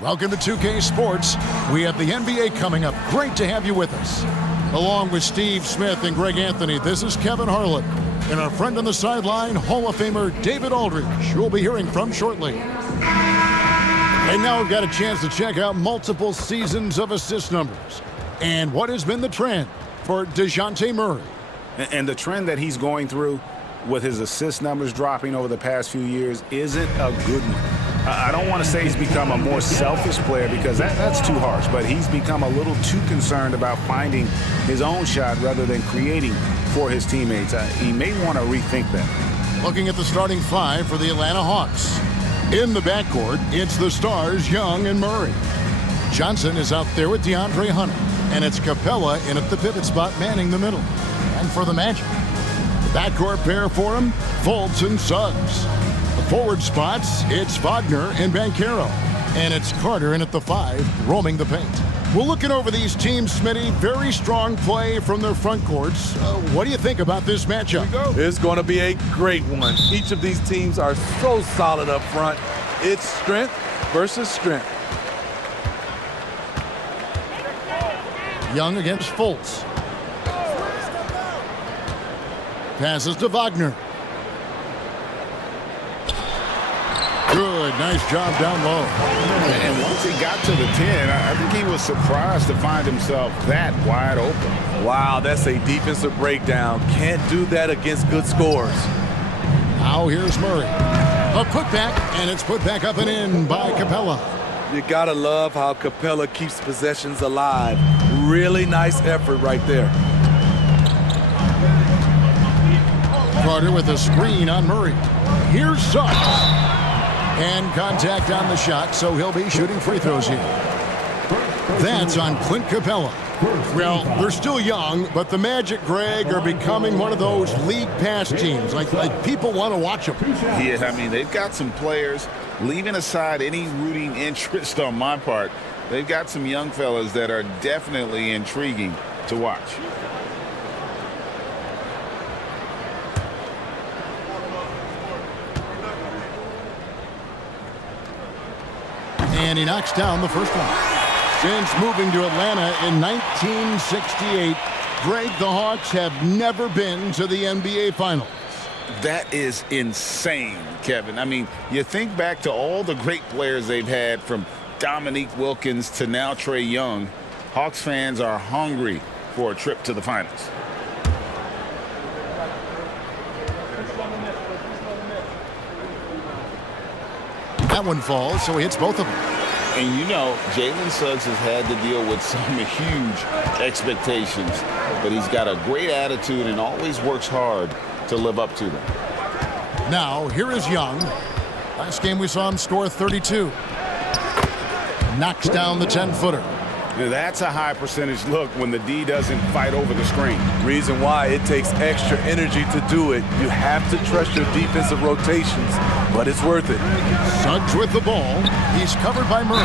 Welcome to 2K Sports. We have the NBA coming up. Great to have you with us. Along with Steve Smith and Greg Anthony, this is Kevin Harlan. And our friend on the sideline, Hall of Famer David Aldridge, who we'll be hearing from shortly. And now we've got a chance to check out multiple seasons of assist numbers. And what has been the trend for DeJounte Murray? And the trend that he's going through with his assist numbers dropping over the past few years isn't a good one. I don't want to say he's become a more selfish player because that's too harsh, but he's become a little too concerned about finding his own shot rather than creating for his teammates. He may want to rethink that. Looking at the starting five for the Atlanta Hawks. In the backcourt, it's the stars Young and Murray. Johnson is out there with DeAndre Hunter, and it's Capella in at the pivot spot manning the middle. And for the Magic, the backcourt pair for him, Fultz and Suggs. The forward spots, it's Wagner and Banchero. And it's Carter in at the 5, roaming the paint. We're looking over these teams, Smitty. Very strong play from their front courts. What do you think about this matchup? It's going to be a great one. Each of these teams are so solid up front. It's strength versus strength. Young against Fultz. Passes to Wagner. Good, nice job down low. And once he got to the 10, I think he was surprised to find himself that wide open. Wow, that's a defensive breakdown. Can't do that against good scores. Now here's Murray. A putback, and it's put back up and in by Capella. You gotta love how Capella keeps possessions alive. Really nice effort right there. Carter with a screen on Murray. Here's Suggs. And contact on the shot, so he'll be shooting free throws here. That's on Clint Capella. Well, they're still young, but the Magic, Greg, are becoming one of those league pass teams. Like people want to watch them. Yeah, I mean, they've got some players, leaving aside any rooting interest on my part, they've got some young fellas that are definitely intriguing to watch. And he knocks down the first one. Since moving to Atlanta in 1968, Greg, the Hawks have never been to the NBA Finals. That is insane, Kevin. I mean, you think back to all the great players they've had, from Dominique Wilkins to now Trae Young. Hawks fans are hungry for a trip to the finals. That one falls, so he hits both of them. And you know, Jalen Suggs has had to deal with some huge expectations, but he's got a great attitude and always works hard to live up to them. Now, here is Young. Last game we saw him score 32. Knocks down the 10-footer. That's a high percentage look when the D doesn't fight over the screen. Reason why it takes extra energy to do it. You have to trust your defensive rotations, but it's worth it. Suggs with the ball. He's covered by Murray.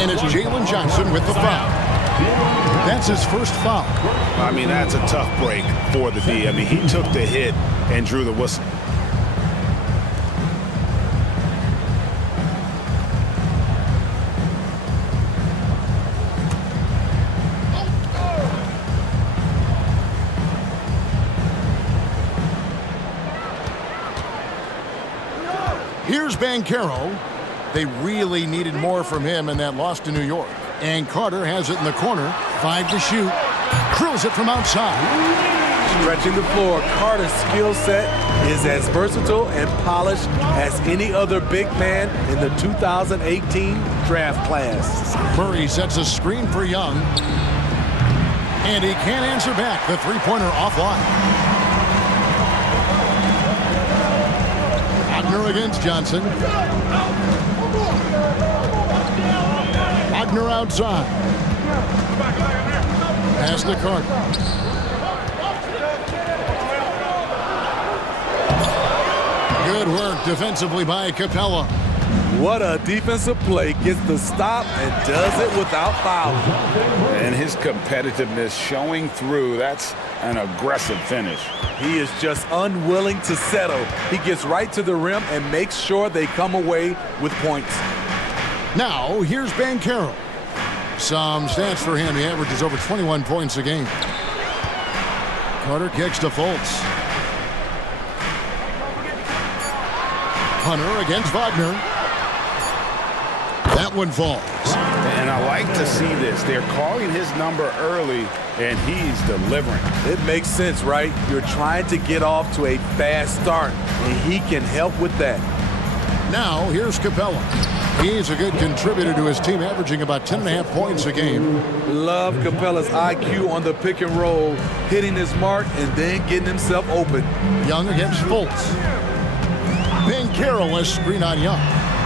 And it's Jalen Johnson with the foul. That's his first foul. I mean, that's a tough break for the D. I mean, he took the hit and drew the whistle. Here's Banchero. They really needed more from him in that loss to New York. And Carter has it in the corner. 5 to shoot. Drills it from outside. Stretching the floor, Carter's skill set is as versatile and polished as any other big man in the 2018 draft class. Murray sets a screen for Young. And he can't answer back. The three-pointer offline. Wagner against Johnson. Wagner outside. Pass to Carter. Good work defensively by Capella. What a defensive play. Gets the stop and does it without fouling. And his competitiveness showing through. That's an aggressive finish. He is just unwilling to settle. He gets right to the rim and makes sure they come away with points. Now, here's Banchero. Some stats for him. He averages over 21 points a game. Carter kicks to Fultz. Hunter against Wagner. That one falls. And I like to see this. They're calling his number early, and he's delivering. It makes sense, right? You're trying to get off to a fast start, and he can help with that. Now, here's Capella. He's a good contributor to his team, averaging about 10.5 points a game. Love Capella's IQ on the pick and roll, hitting his mark and then getting himself open. Young against Fultz. Banchero, a screen on Young.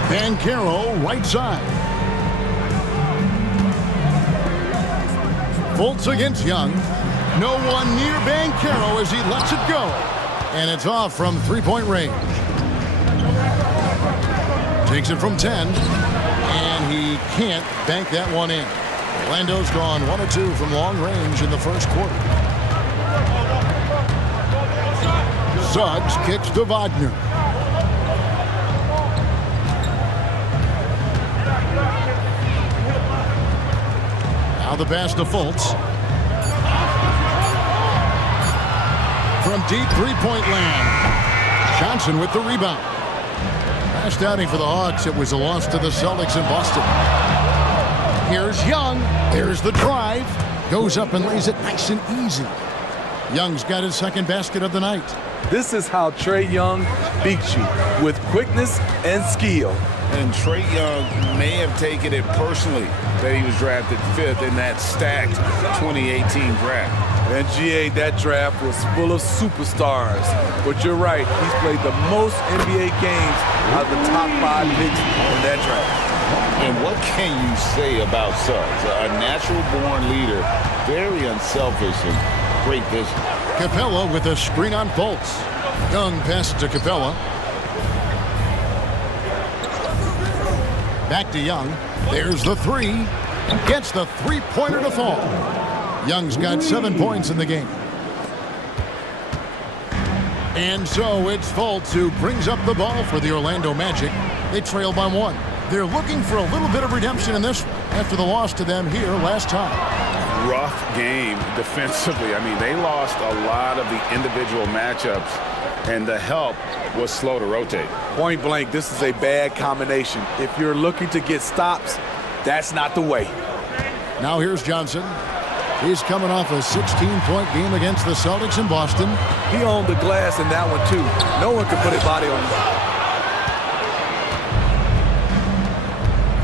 Banchero, right side. Fultz against Young. No one near Banchero as he lets it go. And it's off from three-point range. Takes it from 10. And he can't bank that one in. Orlando's gone 1 of 2 from long range in the first quarter. Suggs kicks to Wagner. Now the pass to Fultz. From deep three-point land. Johnson with the rebound. Last outing for the Hawks, it was a loss to the Celtics in Boston. Here's Young. There's the drive. Goes up and lays it nice and easy. Young's got his second basket of the night. This is how Trae Young beats you, with quickness and skill. And Trae Young may have taken it personally that he was drafted 5th in that stacked 2018 draft. And GA, that draft was full of superstars. But you're right, he's played the most NBA games out of the top 5 picks in that draft. And what can you say about Suggs? A natural-born leader, very unselfish and great vision. Capella with a screen on Fultz. Young passes to Capella. Back to Young. There's the three. Gets the three-pointer to fall. Young's got 7 points in the game. And so it's Fultz who brings up the ball for the Orlando Magic. They trail by 1. They're looking for a little bit of redemption in this one after the loss to them here last time. Rough game defensively. I mean, they lost a lot of the individual matchups, and the help was slow to rotate. Point blank, this is a bad combination. If you're looking to get stops, that's not the way. Now here's Johnson. He's coming off a 16-point game against the Celtics in Boston. He owned the glass in that one, too. No one could put a body on him.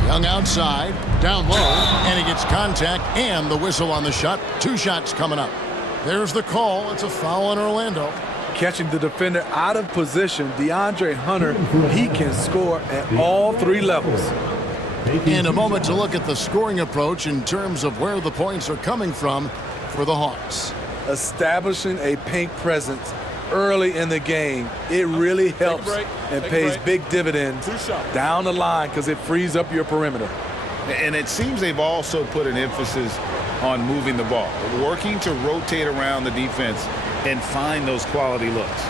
Young outside, down low, and he gets contact and the whistle on the shot. 2 shots coming up. There's the call. It's a foul on Orlando. Catching the defender out of position, DeAndre Hunter, he can score at all 3 levels. In a moment to look at the scoring approach in terms of where the points are coming from for the Hawks. Establishing a paint presence early in the game, it really helps and pays big dividends down the line because it frees up your perimeter. And it seems they've also put an emphasis on moving the ball, working to rotate around the defense and find those quality looks.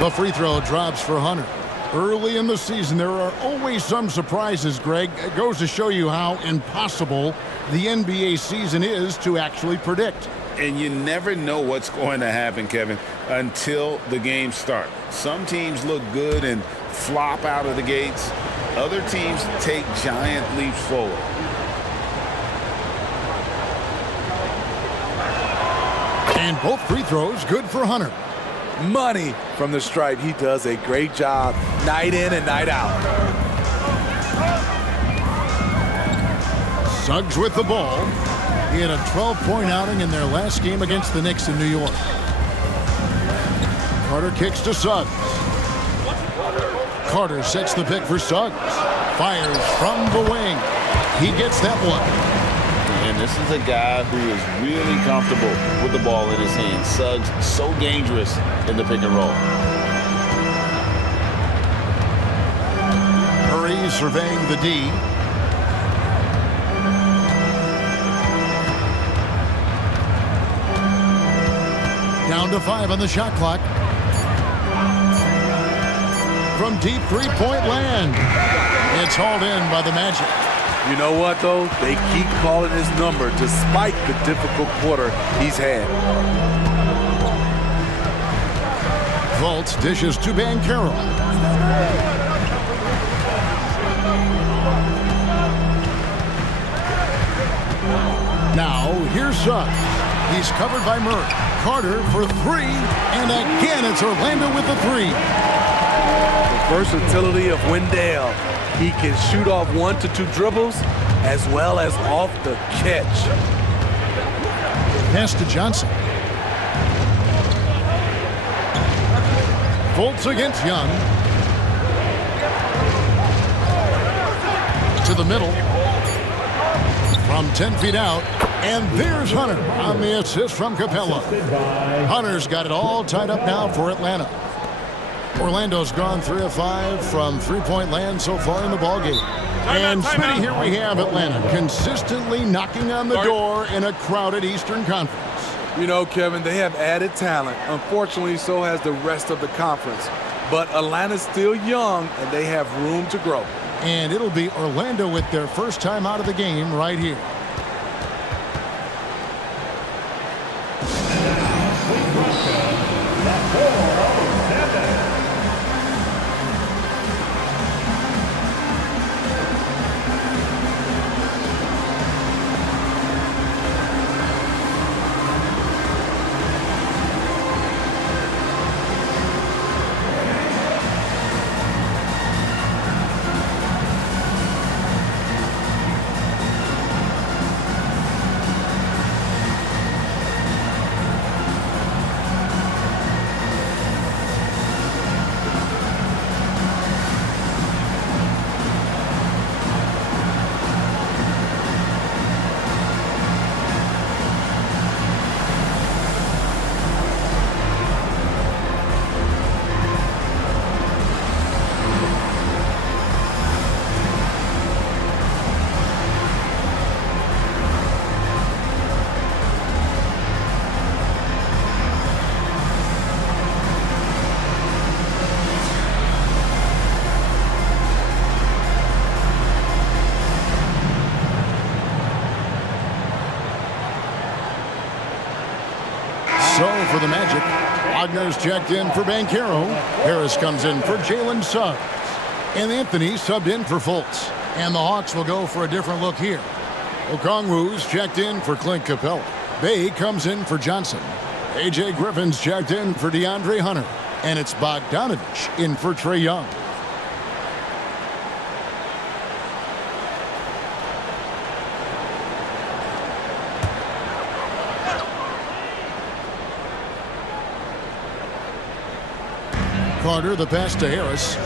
The free throw drops for Hunter. Early in the season, there are always some surprises, Greg. It goes to show you how impossible the NBA season is to actually predict. And you never know what's going to happen, Kevin, until the games start. Some teams look good and flop out of the gates. Other teams take giant leaps forward. And both free throws good for Hunter. Money from the stripe. He does a great job night in and night out. Suggs with the ball. He had a 12-point outing in their last game against the Knicks in New York. Carter kicks to Suggs. Carter sets the pick for Suggs. Fires from the wing. He gets that one. And this is a guy who is really comfortable with the ball in his hand. Suggs, so dangerous in the pick and roll. Murray surveying the D. Down to 5 on the shot clock. From deep three-point land. It's hauled in by the Magic. You know what, though? They keep calling his number despite the difficult quarter he's had. Fultz dishes to Banchero. Now, here's Suggs. He's covered by Murray. Carter for three, and again it's Orlando with the three. The versatility of Wendell. He can shoot off 1 to 2 dribbles as well as off the catch. Pass to Johnson. Fultz against Young. To the middle. From 10 feet out. And there's Hunter on the assist from Capella. Hunter's got it all tied up now for Atlanta. Orlando's gone 3 of 5 from three-point land so far in the ballgame. And Smitty, here we have Atlanta consistently knocking on the door in a crowded Eastern Conference. You know, Kevin, they have added talent. Unfortunately, so has the rest of the conference. But Atlanta's still young, and they have room to grow. And it'll be Orlando with their first time out of the game right here. So for the Magic, Wagner's checked in for Banchero. Harris comes in for Jalen Suggs. And Anthony subbed in for Fultz. And the Hawks will go for a different look here. Okongwu's checked in for Clint Capella. Bay comes in for Johnson. A.J. Griffin's checked in for DeAndre Hunter. And it's Bogdanovich in for Trae Young. Carter, the pass to Harris.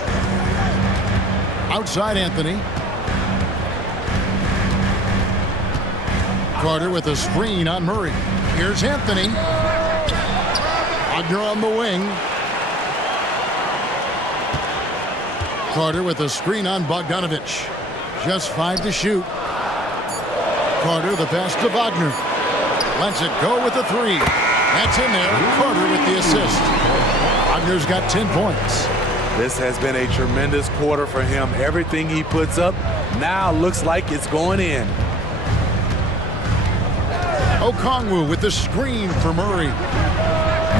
Outside Anthony. Carter with a screen on Murray. Here's Anthony. Wagner on the wing. Carter with a screen on Bogdanovich. Just 5 to shoot. Carter, the pass to Wagner. Lets it go with the three. That's in there. Carter with the assist. Wagner's got 10 points. This has been a tremendous quarter for him. Everything he puts up now looks like it's going in. Okongwu with the screen for Murray.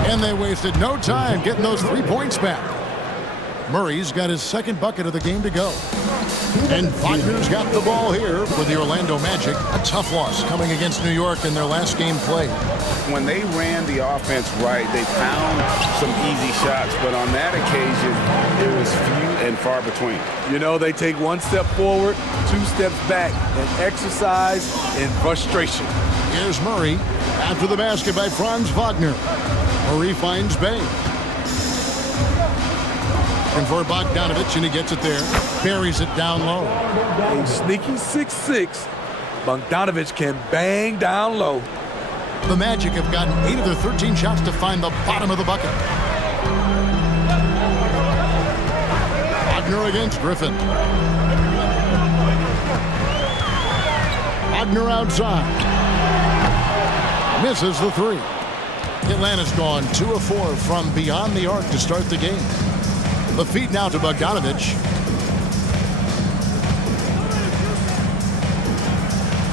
And they wasted no time getting those 3 points back. Murray's got his second bucket of the game to go. And Wagner's got the ball here for the Orlando Magic. A tough loss coming against New York in their last game played. When they ran the offense right, they found some easy shots, but on that occasion, it was few and far between. You know, they take 1 step forward, 2 steps back, and exercise in frustration. Here's Murray after the basket by Franz Wagner. Murray finds Bay. And for Bogdanovich, and he gets it there. Buries it down low. A sneaky 6'6". Bogdanovich can bang down low. The Magic have gotten 8 of their 13 shots to find the bottom of the bucket. Wagner against Griffin. Wagner outside. Misses the three. Atlanta's gone 2 of 4 from beyond the arc to start the game. The feed now to Bogdanovich.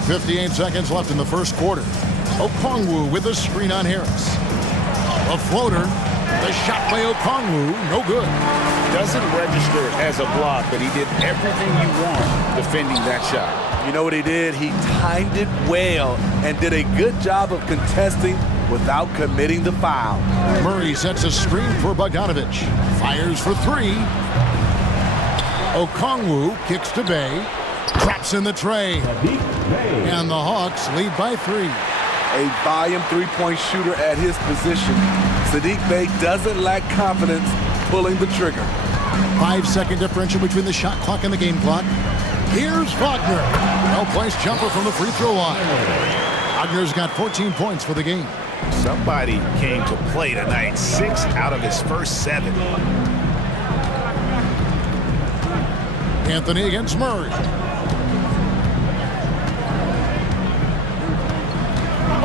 58 seconds left in the first quarter. Okongwu with a screen on Harris. A floater. The shot by Okongwu, no good. Doesn't register as a block, but he did everything you want defending that shot. You know what he did? He timed it well and did a good job of contesting without committing the foul. Murray sets a screen for Bogdanovich. Fires for three. Okongwu kicks to Bay. Traps in the tray. And the Hawks lead by 3. A volume three-point shooter at his position. Saddiq Bey doesn't lack confidence pulling the trigger. 5-second differential between the shot clock and the game clock. Here's Wagner. Well-placed jumper from the free throw line. Wagner's got 14 points for the game. Somebody came to play tonight. 6 out of his first 7. Anthony against Murray.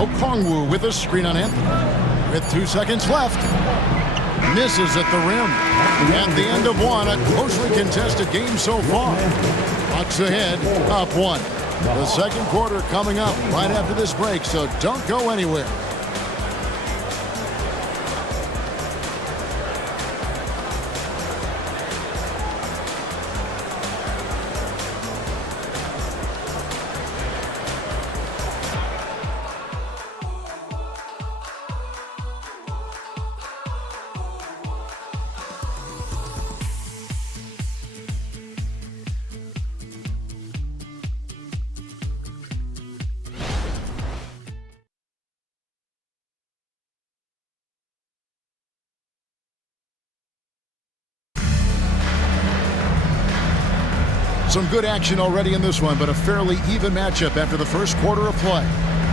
Okongwu with a screen on Anthony. With 2 seconds left. Misses at the rim. And the end of one, a closely contested game so far. Bucks ahead, up 1. The second quarter coming up right after this break, so don't go anywhere. Some good action already in this one, but a fairly even matchup after the first quarter of play.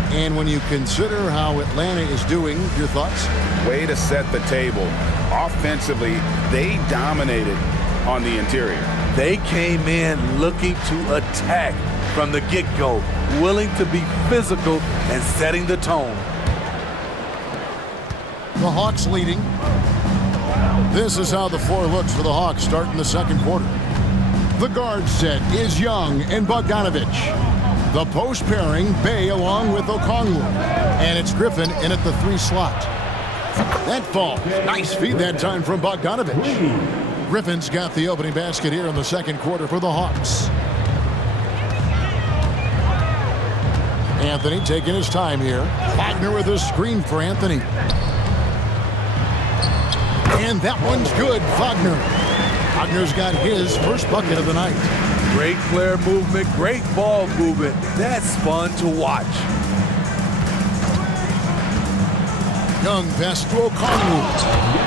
And when you consider how Atlanta is doing, your thoughts? Way to set the table. Offensively, they dominated on the interior. They came in looking to attack from the get-go, willing to be physical and setting the tone. The Hawks leading. This is how the floor looks for the Hawks starting the second quarter. The guard set is Young and Bogdanovich. The post pairing, Bay along with Okongwu. And it's Griffin in at the 3 slot. That falls. Nice feed that time from Bogdanovich. Griffin's got the opening basket here in the second quarter for the Hawks. Anthony taking his time here. Wagner with a screen for Anthony. And that one's good, Wagner. Wagner's got his first bucket of the night. Great player movement, great ball movement. That's fun to watch. Young pass to Okongwu.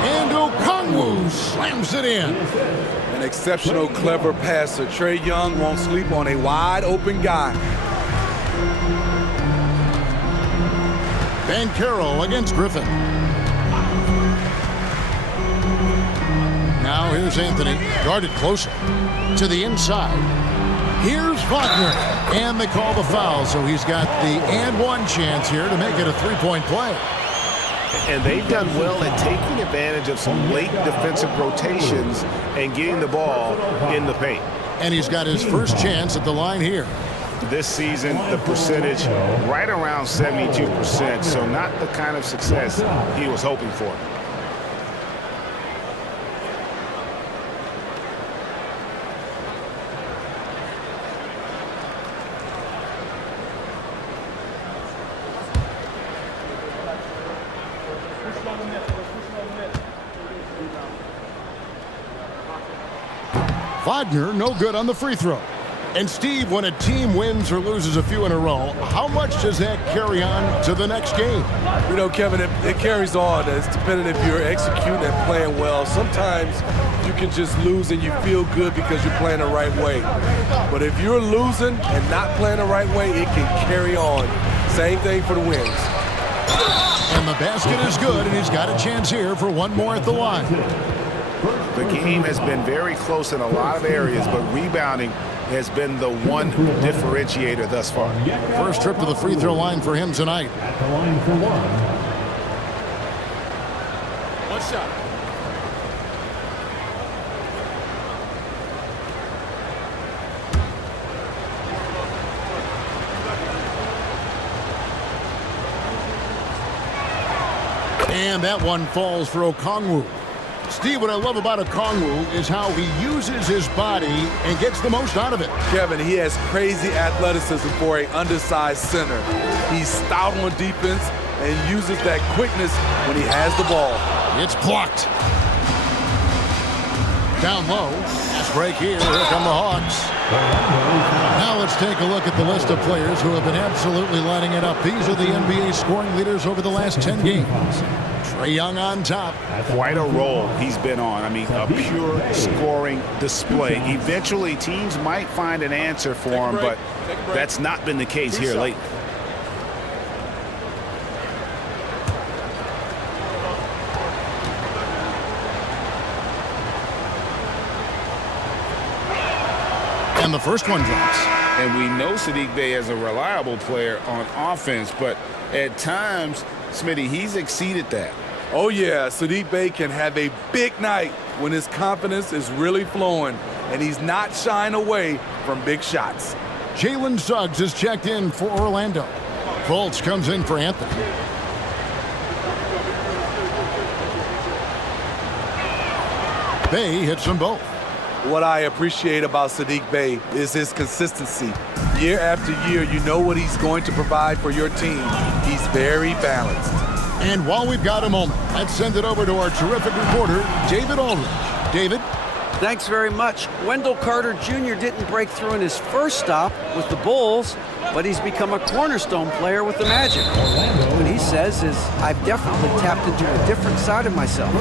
And Okongwu slams it in. An exceptional, clever passer. Trae Young won't sleep on a wide open guy. Banchero against Griffin. Now here's Anthony, guarded closer to the inside. Here's Wagner, and they call the foul, so he's got the and one chance here to make it a three-point play. And they've done well at taking advantage of some late defensive rotations and getting the ball in the paint. And he's got his first chance at the line here. This season, the percentage right around 72%, so not the kind of success he was hoping for. Wagner, no good on the free throw. And Steve, when a team wins or loses a few in a row, how much does that carry on to the next game? You know, Kevin, it carries on. It's depending if you're executing and playing well. Sometimes you can just lose and you feel good because you're playing the right way. But if you're losing and not playing the right way, it can carry on. Same thing for the wins. And the basket is good, and he's got a chance here for one more at the line. The game has been very close in a lot of areas, but rebounding has been the one differentiator thus far. First trip to the free throw line for him tonight. At the line for one. One shot. And that one falls for Okongwu. Steve, what I love about Okongwu is how he uses his body and gets the most out of it. Kevin, he has crazy athleticism for an undersized center. He's stout on defense and uses that quickness when he has the ball. It's blocked. Down low. Pass break here. Here come the Hawks. Now let's take a look at the list of players who have been absolutely lighting it up. These are the NBA scoring leaders over the last 10 games. Trae Young on top. Quite a roll he's been on. I mean, a pure scoring display. Eventually, teams might find an answer for him, but that's not been the case here lately. And the first one drops. And we know Saddiq Bey is a reliable player on offense, but at times, Smitty, he's exceeded that. Oh, yeah, Saddiq Bey can have a big night when his confidence is really flowing, and he's not shying away from big shots. Jalen Suggs is checked in for Orlando. Fultz comes in for Anthony. Bey hits them both. What I appreciate about Saddiq Bey is his consistency. Year after year, you know what he's going to provide for your team. He's very balanced. And while we've got a moment, let's send it over to our terrific reporter, David Aldridge. David? Thanks very much. Wendell Carter Jr. didn't break through in his first stop with the Bulls, but he's become a cornerstone player with the Magic. What he says is, I've definitely tapped into a different side of myself.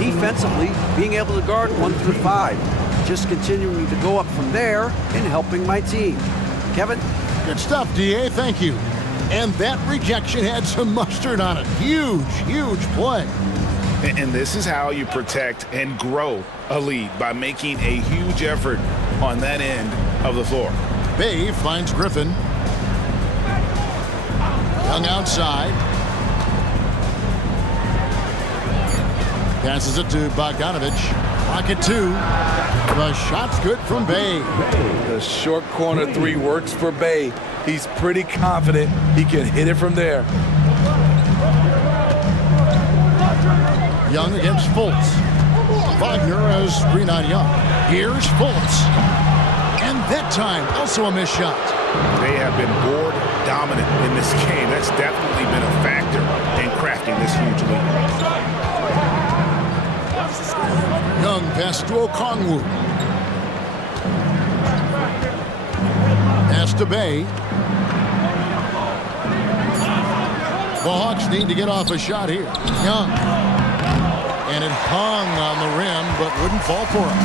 Defensively, being able to guard 1 through 5. Just continuing to go up from there and helping my team. Kevin? Good stuff, DA. Thank you. And that rejection had some mustard on it. Huge, huge play. And this is how you protect and grow a lead, by making a huge effort on that end of the floor. Bey finds Griffin. Young outside. Passes it to Bogdanovich. Pocket 2. The shot's good from Bey. The short corner 3 works for Bey. He's pretty confident he can hit it from there. Young against Fultz. Wagner has screen on Young. Here's Fultz. And that time, also a missed shot. They have been board dominant in this game. That's definitely been a factor in crafting this huge lead. Young pass to Okongwu. Pass to Bey. The Hawks need to get off a shot here. Young. And it hung on the rim, but wouldn't fall for him.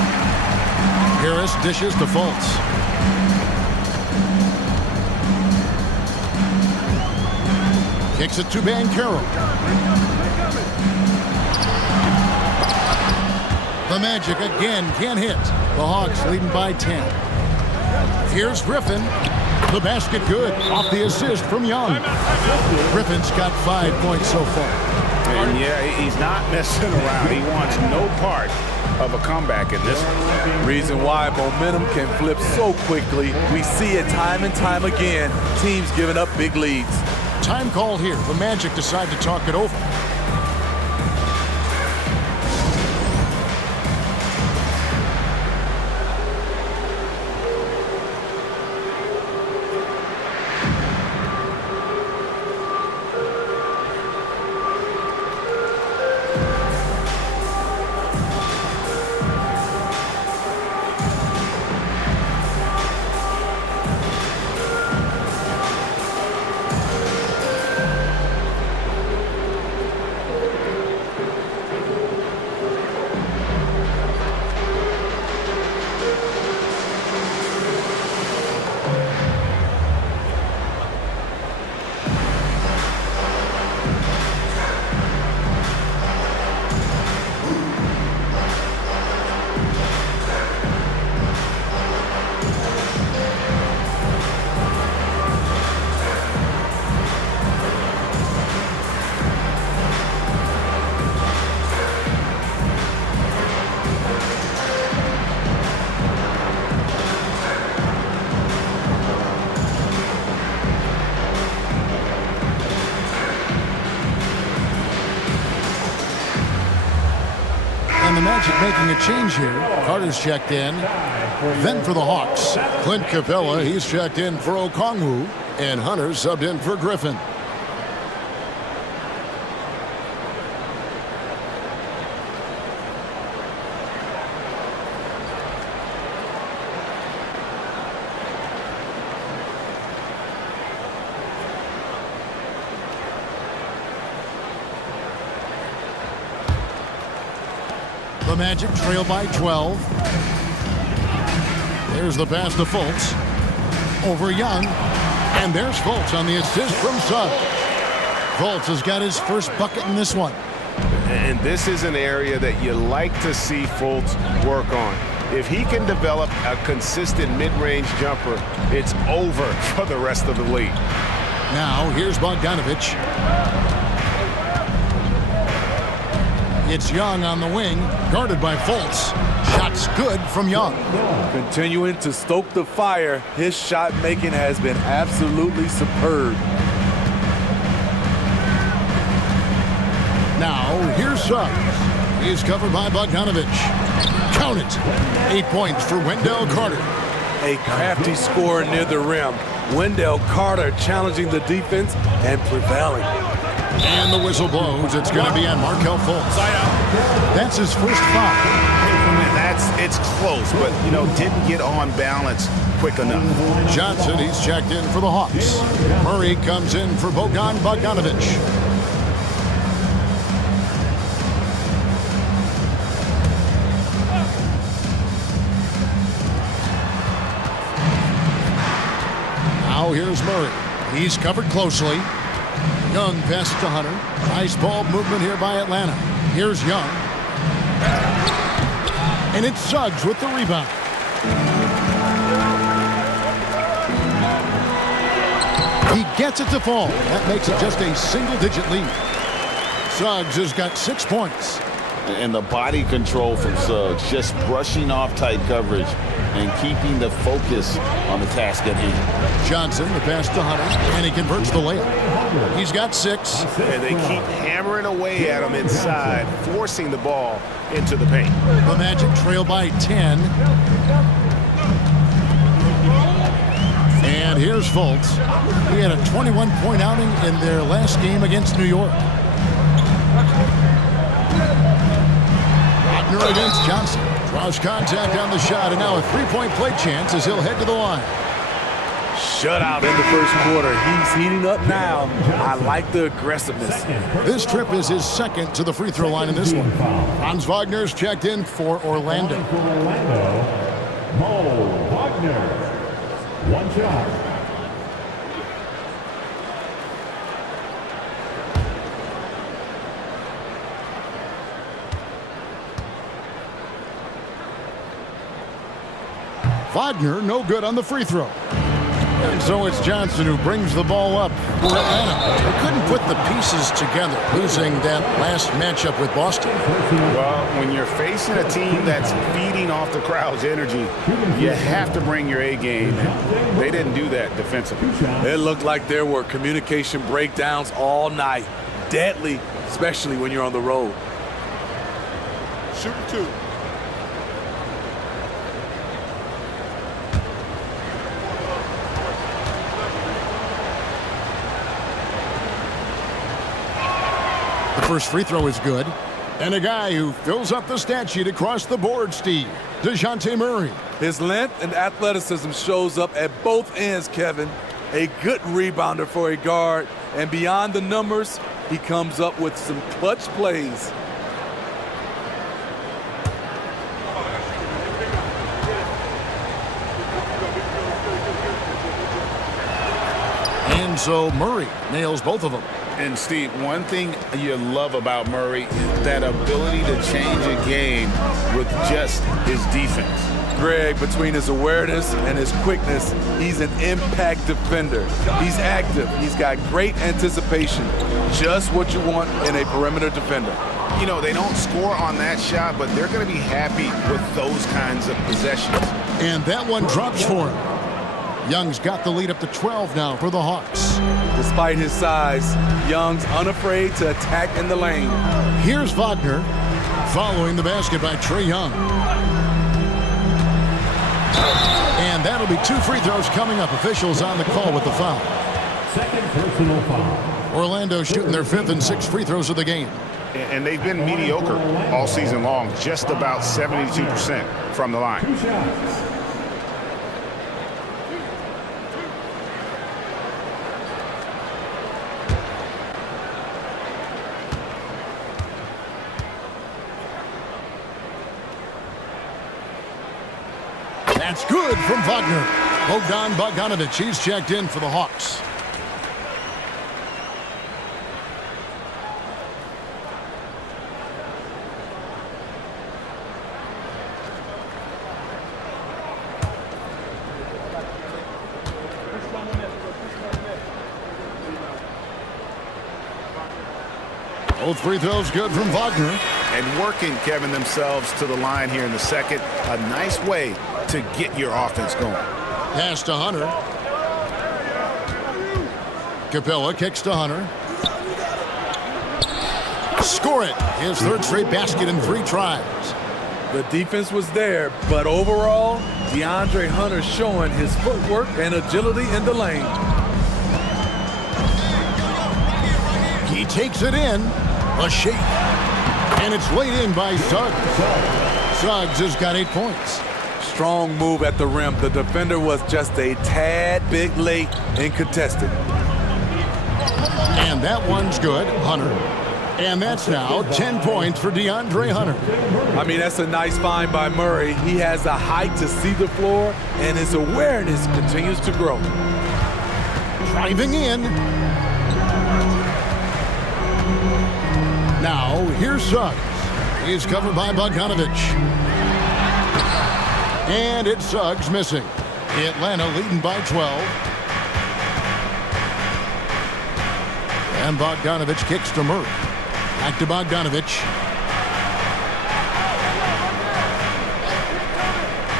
Harris dishes to Fultz. Kicks it to Banchero. The Magic again can't hit. The Hawks leading by 10. Here's Griffin. The basket good. Off the assist from Young. Griffin's got 5 points so far. And yeah, he's not messing around. He wants no part of a comeback in this one. Reason why momentum can flip so quickly. We see it time and time again. Teams giving up big leads. Time called here. The Magic decide to talk it over. Magic making a change here. Carter's checked in. Then for the Hawks, Clint Capella, he's checked in for Okongwu. And Hunter subbed in for Griffin. The Magic trail by 12. There's the pass to Fultz. Over Young. And there's Fultz on the assist from Suggs. Fultz has got his first bucket in this one. And this is an area that you like to see Fultz work on. If he can develop a consistent mid-range jumper, it's over for the rest of the league. Now, here's Bogdanovich. It's Young on the wing, guarded by Fultz. Shot's good from Young. Continuing to stoke the fire, his shot making has been absolutely superb. Now, here's Suggs. He's covered by Bogdanovich. Count it. 8 points for Wendell Carter. A crafty score near the rim. Wendell Carter challenging the defense and prevailing. And the whistle blows. It's going to be on Markelle Fultz. That's his first foul. And it's close, but, didn't get on balance quick enough. Johnson, he's checked in for the Hawks. Murray comes in for Bogan Bogdanovich. Now here's Murray. He's covered closely. Young passes to Hunter. Nice ball movement here by Atlanta. Here's Young. And it's Suggs with the rebound. He gets it to fall. That makes it just a single-digit lead. Suggs has got 6 points. And the body control from Suggs, just brushing off tight coverage and keeping the focus on the task at hand. Johnson, the pass to Hunter, and he converts the layup. He's got 6. And they keep hammering away at him inside, forcing the ball into the paint. The Magic trail by 10. And here's Fultz. He had a 21-point outing in their last game against New York. Wagner against Johnson. Draws contact on the shot, and now a three-point play chance as he'll head to the line. Shutout in the first quarter. He's heating up now. I like the aggressiveness. This trip is his second to the free throw line in this one. Franz Wagner's checked in for Orlando. Mo Wagner. One shot. Wagner, no good on the free throw. And so it's Johnson who brings the ball up for Atlanta. They couldn't put the pieces together, losing that last matchup with Boston. Well, when you're facing a team that's feeding off the crowd's energy, you have to bring your A game. They didn't do that defensively. It looked like there were communication breakdowns all night. Deadly, especially when you're on the road. Shooting 2. First free throw is good. And a guy who fills up the stat sheet across the board, Steve. DeJounte Murray. His length and athleticism shows up at both ends, Kevin. A good rebounder for a guard. And beyond the numbers, he comes up with some clutch plays. And so Murray nails both of them. And Steve, one thing you love about Murray is that ability to change a game with just his defense. Greg, between his awareness and his quickness, he's an impact defender. He's active. He's got great anticipation. Just what you want in a perimeter defender. You know, they don't score on that shot, but they're going to be happy with those kinds of possessions. And that one drops for him. Young's got the lead up to 12 now for the Hawks. Despite his size, Young's unafraid to attack in the lane. Here's Wagner. following the basket by Trae Young. And that'll be 2 free throws coming up. Officials on the call with the foul. Second personal foul. Orlando shooting their 5th and 6th free throws of the game. And they've been mediocre all season long, just about 72% from the line. 2 shots. That's good from Wagner. Bogdan Bogdanovic, he's checked in for the Hawks. Both free throws good from Wagner. And working, Kevin, themselves to the line here in the second. A nice way to get your offense going. Pass to Hunter. Capella kicks to Hunter. Score it. His 3rd straight basket in 3 tries. The defense was there, but overall, DeAndre Hunter showing his footwork and agility in the lane. He takes it in. A shake. And it's laid in by Suggs. Suggs has got 8 points. Strong move at the rim. The defender was just a tad bit late in contesting. And that one's good. Hunter. And that's now 10 points for DeAndre Hunter. I mean, that's a nice find by Murray. He has the height to see the floor, and his awareness continues to grow. Driving in. Now, here's Suggs. He's covered by Bogdanovic. And it's Suggs missing. Atlanta leading by 12. And Bogdanovic kicks to Murray. Back to Bogdanovic.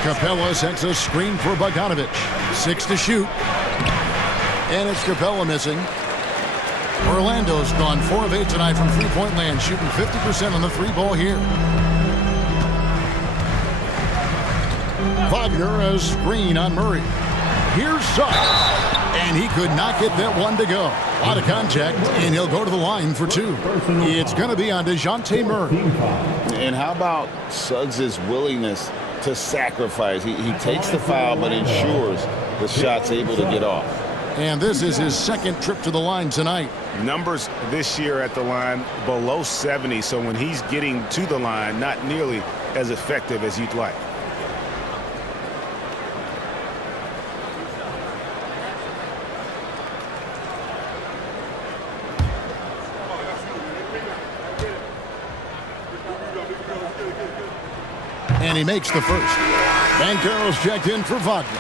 Capella sets a screen for Bogdanovic. 6 to shoot. And it's Capella missing. Orlando's gone 4 of 8 tonight from three-point land, shooting 50% on the 3-ball here. Wagner a screen on Murray. Here's Suggs. And he could not get that one to go. A lot of contact, and he'll go to the line for 2. It's going to be on DeJounte Murray. And how about Suggs' willingness to sacrifice? He takes the foul, but ensures the shot's able to get off. And this is his 2nd trip to the line tonight. Numbers this year at the line below 70, so when he's getting to the line, not nearly as effective as you'd like. And he makes the first. Banchero's checked in for Wagner.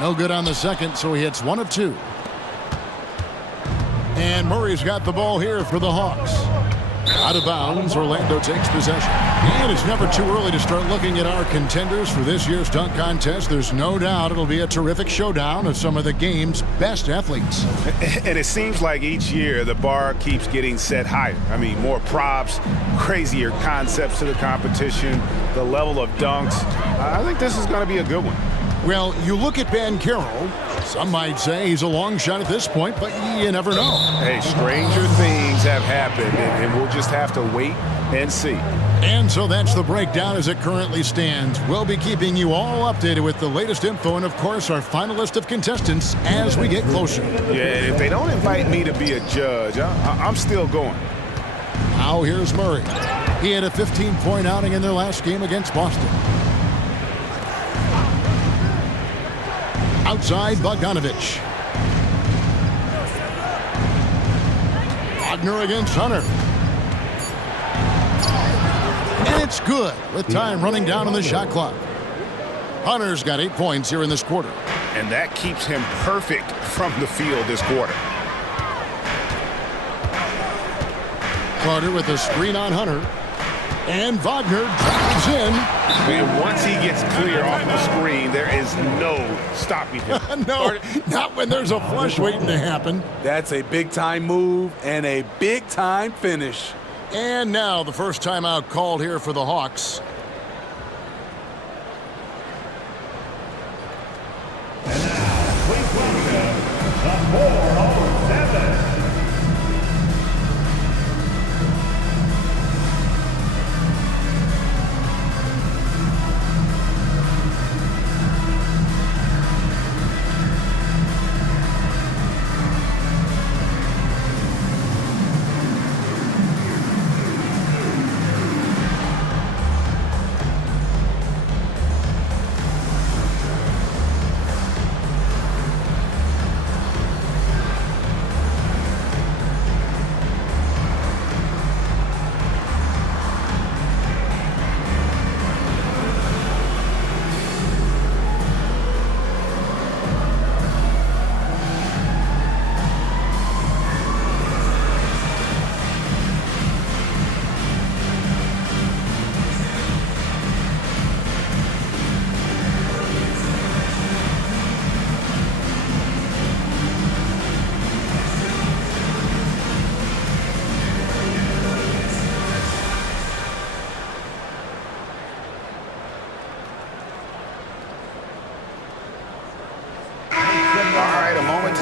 No good on the second, so he hits 1 of 2. And Murray's got the ball here for the Hawks. Out of bounds, Orlando takes possession. And it's never too early to start looking at our contenders for this year's dunk contest. There's no doubt it'll be a terrific showdown of some of the game's best athletes. And it seems like each year the bar keeps getting set higher. I mean, more props, crazier concepts to the competition, the level of dunks. I think this is going to be a good one. Well, you look at Banchero. Some might say he's a long shot at this point, but you never know. Hey, stranger things have happened, and we'll just have to wait and see. And so that's the breakdown as it currently stands. We'll be keeping you all updated with the latest info and, of course, our final list of contestants as we get closer. Yeah, if they don't invite me to be a judge, I'm still going. Now here's Murray. He had a 15-point outing in their last game against Boston. Outside, Bogdanovic. Wagner against Hunter. And it's good with time running down on the shot clock. Hunter's got 8 points here in this quarter. And that keeps him perfect from the field this quarter. Carter with a screen on Hunter. And Wagner drives in. And once he gets clear off the screen, there is no stopping him. No, not when there's a flush waiting to happen. That's a big-time move and a big-time finish. And now the first timeout called here for the Hawks. And now, please welcome the 407.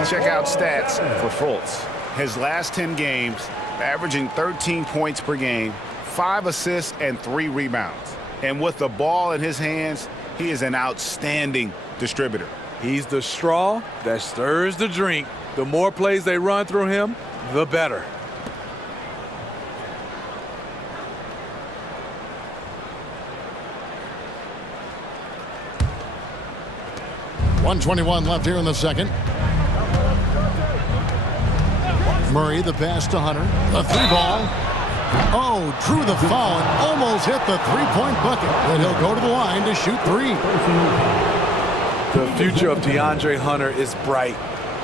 Check out stats for Fultz. His last 10 games, averaging 13 points per game, 5 assists, and 3 rebounds. And with the ball in his hands, he is an outstanding distributor. He's the straw that stirs the drink. The more plays they run through him, the better. .121 left here in the second. Murray, the pass to Hunter. The 3-ball. Oh, drew the foul and almost hit the 3-point bucket. And he'll go to the line to shoot 3. The future of DeAndre Hunter is bright.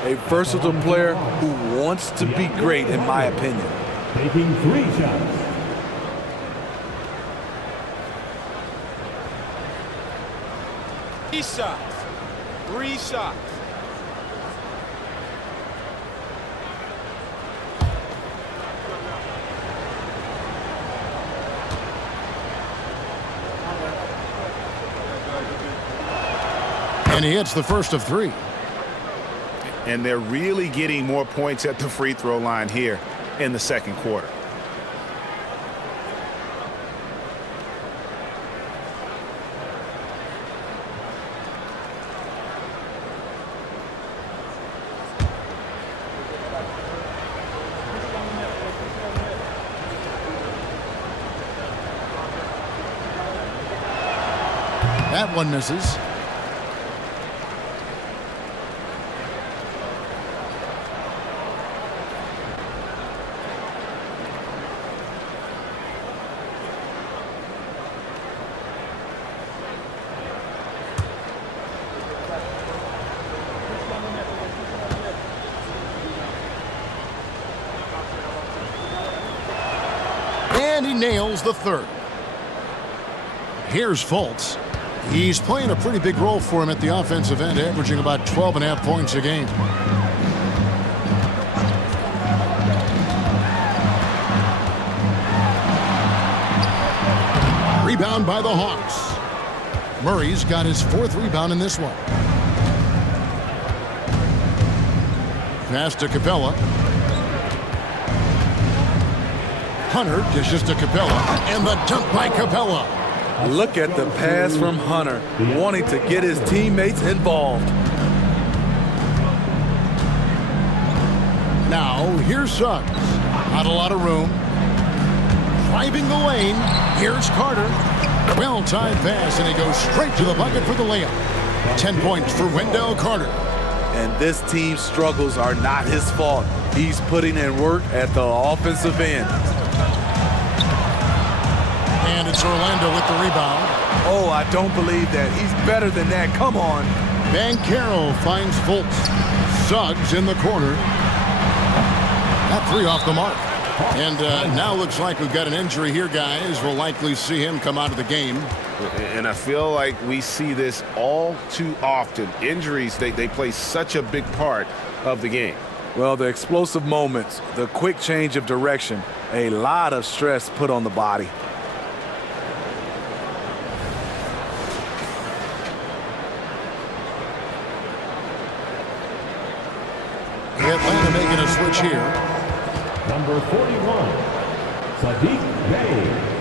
A versatile player who wants to be great, in my opinion. Taking 3 shots. 3 shots. 3 shots. And he hits the first of 3. And they're really getting more points at the free throw line here in the second quarter. That one misses. And he nails the third. Here's Fultz. He's playing a pretty big role for him at the offensive end, averaging about 12.5 points a game. Rebound by the Hawks. Murray's got his 4th rebound in this one. Pass to Capella. Hunter dishes to Capella, and the dunk by Capella. Look at the pass from Hunter, wanting to get his teammates involved. Now, here's Suggs. Not a lot of room. Driving the lane. Here's Carter. Well-timed pass, and he goes straight to the bucket for the layup. 10 points for Wendell Carter. And this team's struggles are not his fault. He's putting in work at the offensive end. And it's Orlando with the rebound. Oh, I don't believe that. He's better than that. Come on. Banchero finds Fultz. Suggs in the corner. That three off the mark. And now looks like we've got an injury here, guys. We'll likely see him come out of the game. And I feel like we see this all too often. Injuries, they play such a big part of the game. Well, the explosive moments, the quick change of direction, a lot of stress put on the body. Atlanta making a switch here. Number 41, Sadiq Bey.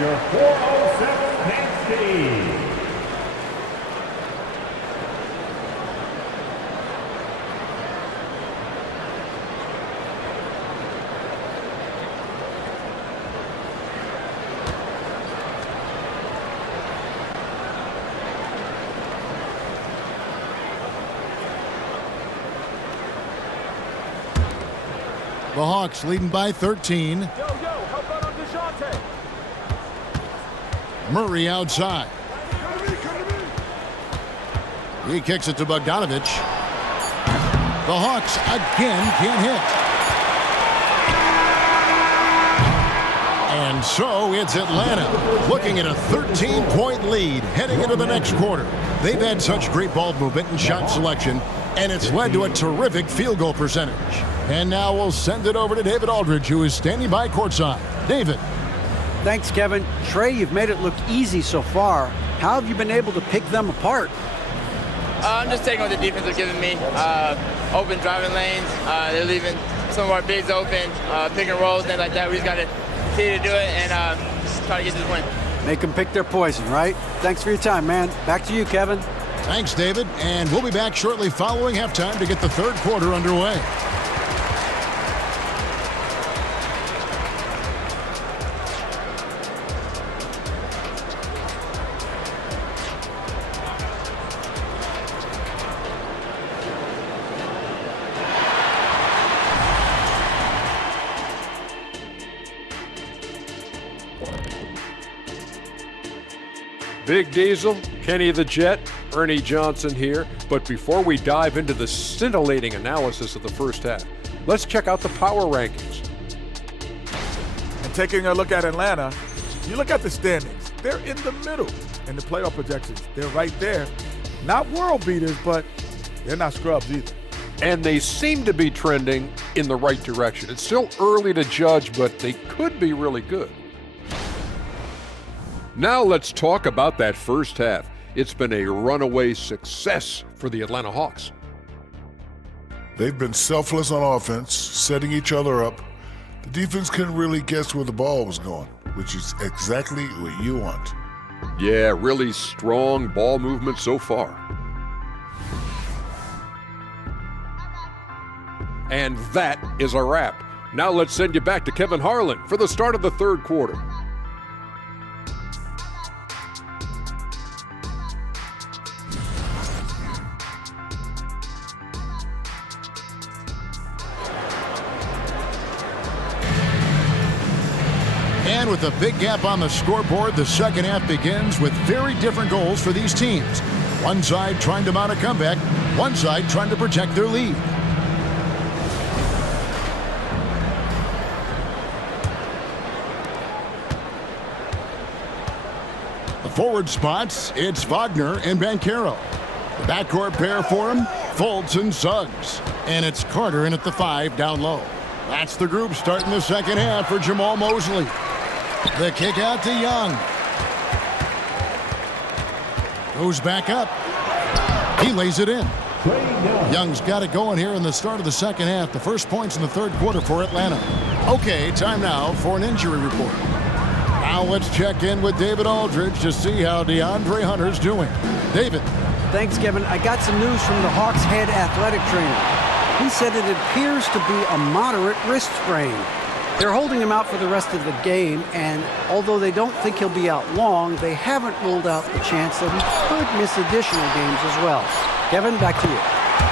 Your 407 Penske. The Hawks leading by 13. Murray outside. He kicks it to Bogdanovich. The Hawks again can't hit. And so it's Atlanta looking at a 13-point lead heading into the next quarter. They've had such great ball movement and shot selection, and it's led to a terrific field goal percentage. And now we'll send it over to David Aldridge, who is standing by courtside. David. Thanks, Kevin. Trey, you've made it look easy so far. How have you been able to pick them apart? I'm just taking what the defense is giving me. Open driving lanes. They're leaving some of our bigs open, pick and rolls, things like that. We just got to continue to do it and try to get this win. Make them pick their poison, right? Thanks for your time, man. Back to you, Kevin. Thanks, David. And we'll be back shortly following halftime to get the third quarter underway. Big Diesel, Kenny the Jet, Ernie Johnson here. But before we dive into the scintillating analysis of the first half, let's check out the power rankings. And taking a look at Atlanta, you look at the standings. They're in the middle. And the playoff projections, they're right there. Not world beaters, but they're not scrubs either. And they seem to be trending in the right direction. It's still early to judge, but they could be really good. Now let's talk about that first half. It's been a runaway success for the Atlanta Hawks. They've been selfless on offense, setting each other up. The defense couldn't really guess where the ball was going, which is exactly what you want. Yeah, really strong ball movement so far. And that is a wrap. Now let's send you back to Kevin Harlan for the start of the third quarter. And with a big gap on the scoreboard, the second half begins with very different goals for these teams. One side trying to mount a comeback, one side trying to protect their lead. The forward spots, it's Wagner and Banchero. The backcourt pair for him, Fultz and Suggs. And it's Carter in at the 5 down low. That's the group starting the second half for Jamal Mosley. The kick out to Young. Goes back up. He lays it in. Young's got it going here in the start of the second half. The first points in the third quarter for Atlanta. Okay, time now for an injury report. Now let's check in with David Aldridge to see how DeAndre Hunter's doing. David. Thanks, Kevin. I got some news from the Hawks head athletic trainer. He said it appears to be a moderate wrist sprain. They're holding him out for the rest of the game, and although they don't think he'll be out long, they haven't ruled out the chance that he could miss additional games as well. Kevin, back to you.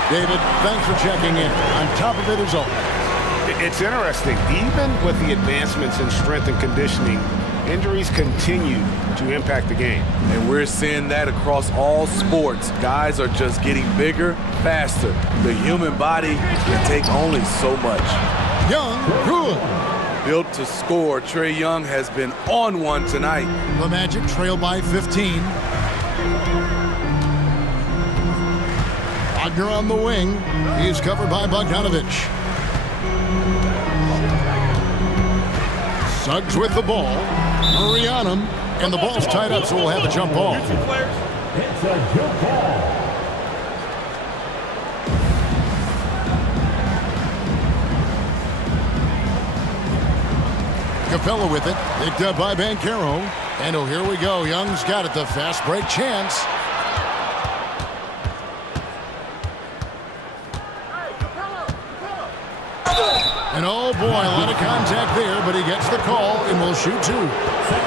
David, thanks for checking in. On top of it as always. It's interesting. Even with the advancements in strength and conditioning, injuries continue to impact the game. And we're seeing that across all sports. Guys are just getting bigger, faster. The human body can take only so much. Young, good. Built to score, Trae Young has been on one tonight. The Magic trail by 15. Wagner on the wing. He's covered by Bogdanovich. Suggs with the ball. Murray on him. And the ball's tied up, so we'll have a jump ball. It's a jump ball. Capella with it. Picked up by Banchero. And oh, here we go. Young's got it. The fast break chance. And oh boy, a lot of contact there, but he gets the call and will shoot two.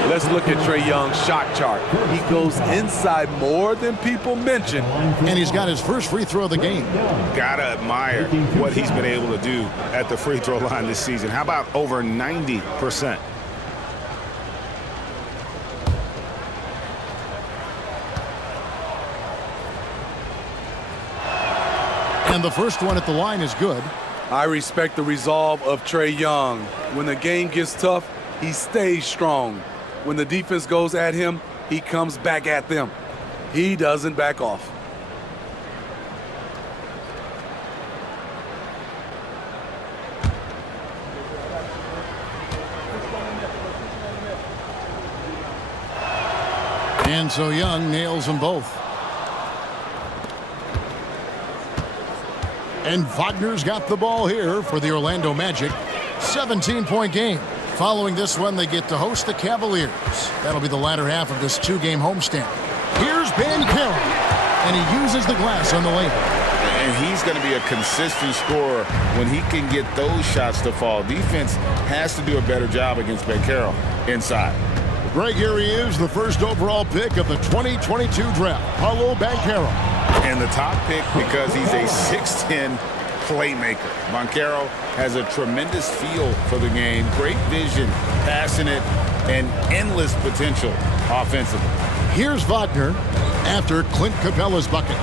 Let's look at Trae Young's shot chart. He goes inside more than people mention. And he's got his first free throw of the game. Gotta admire what he's been able to do at the free throw line this season. How about over 90%? And the first one at the line is good. I respect the resolve of Trae Young. When the game gets tough, he stays strong. When the defense goes at him, he comes back at them. He doesn't back off. And so Young nails them both. And Wagner's got the ball here for the Orlando Magic. 17-point game. Following this one, they get to host the Cavaliers. That'll be the latter half of this two-game homestand. Here's Banchero, and he uses the glass on the layup. And he's going to be a consistent scorer when he can get those shots to fall. Defense has to do a better job against Banchero inside. Greg, here he is, the first overall pick of the 2022 draft, Paolo Banchero. And the top pick because he's a 6'10 playmaker. Banchero has a tremendous feel for the game, great vision, passing it, and endless potential offensively. Here's Wagner after Clint Capella's bucket.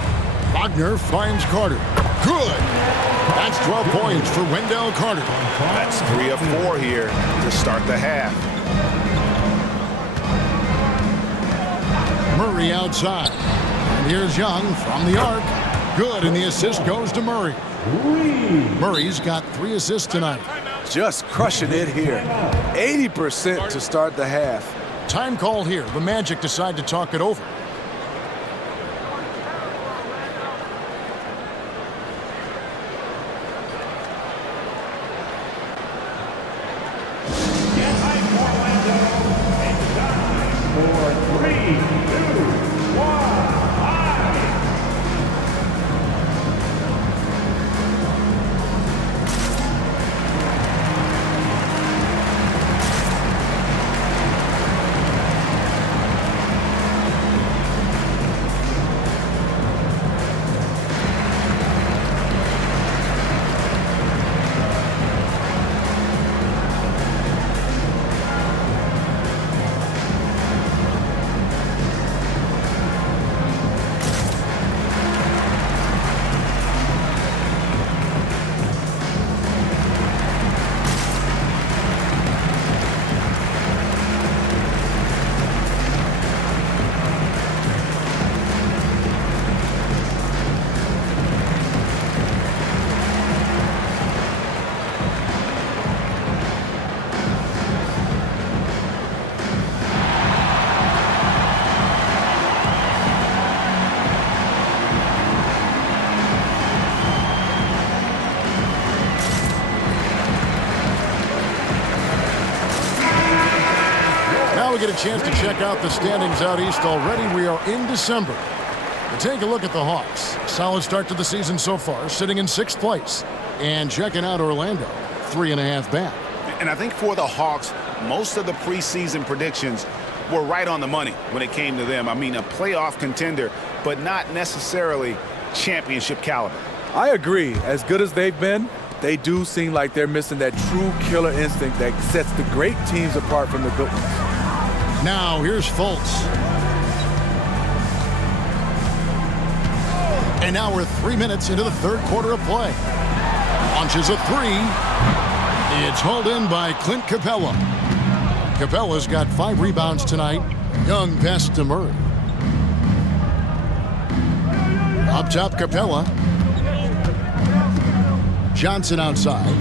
Wagner finds Carter. Good. That's 12 points for Wendell Carter. That's 3 of 4 here to start the half. Murray outside. And here's Young from the arc. Good, and the assist goes to Murray. Murray's got 3 assists tonight. Just crushing it here. 80% to start the half. Time called here. The Magic decide to talk it over. Now we get a chance to check out the standings out east already. We are in December. But take a look at the Hawks. Solid start to the season so far, sitting in 6th place. And checking out Orlando, 3.5 back. And I think for the Hawks, most of the preseason predictions were right on the money when it came to them. I mean, a playoff contender, but not necessarily championship caliber. I agree. As good as they've been, they do seem like they're missing that true killer instinct that sets the great teams apart from the good ones. Now, here's Fultz. And now we're 3 minutes into the 3rd quarter of play. Launches a 3. It's hauled in by Clint Capella. Capella's got 5 rebounds tonight. Young pass to Murray. Up top, Capella. Johnson outside.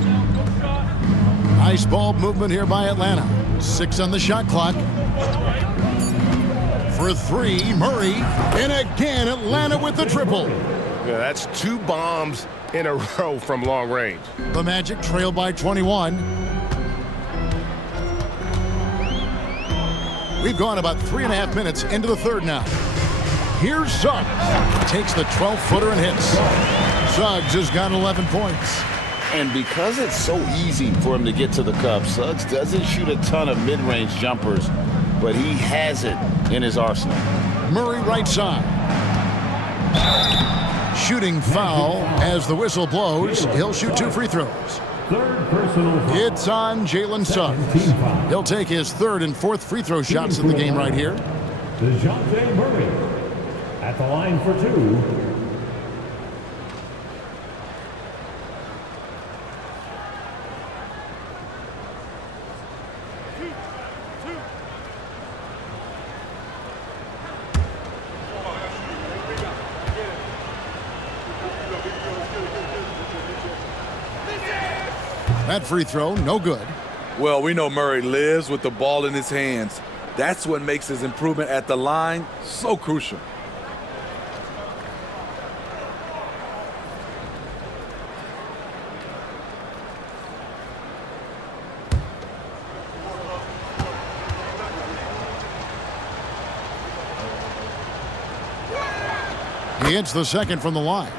Nice ball movement here by Atlanta. 6 on the shot clock. For 3, Murray. And again, Atlanta with the triple. Yeah, that's 2 bombs in a row from long range. The Magic trail by 21. We've gone about 3.5 minutes into the 3rd now. Here's Suggs. Takes the 12-footer and hits. Suggs has got 11 points. And because it's so easy for him to get to the cup, Suggs doesn't shoot a ton of mid-range jumpers, but he has it in his arsenal. Murray right side. Shooting foul as the whistle blows. He'll shoot 2 free throws. It's on Jalen Suggs. He'll take his 3rd and 4th free throw shots in the game right here. DeJounte Murray at the line for 2. That free throw, no good. Well, we know Murray lives with the ball in his hands. That's what makes his improvement at the line so crucial. He hits the 2nd from the line.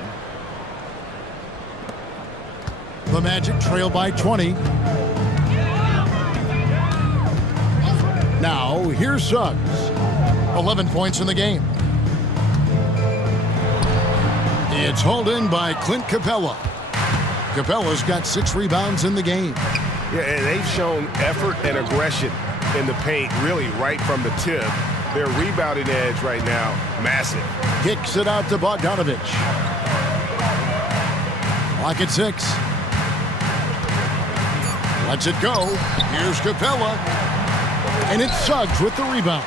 The Magic trail by 20. Now, here's Suggs. 11 points in the game. It's hauled in by Clint Capella. Capella's got 6 rebounds in the game. Yeah, and they've shown effort and aggression in the paint, really right from the tip. Their rebounding edge right now, massive. Kicks it out to Bogdanovich. Lock at 6. Lets it go. Here's Capella. And it's Suggs with the rebound.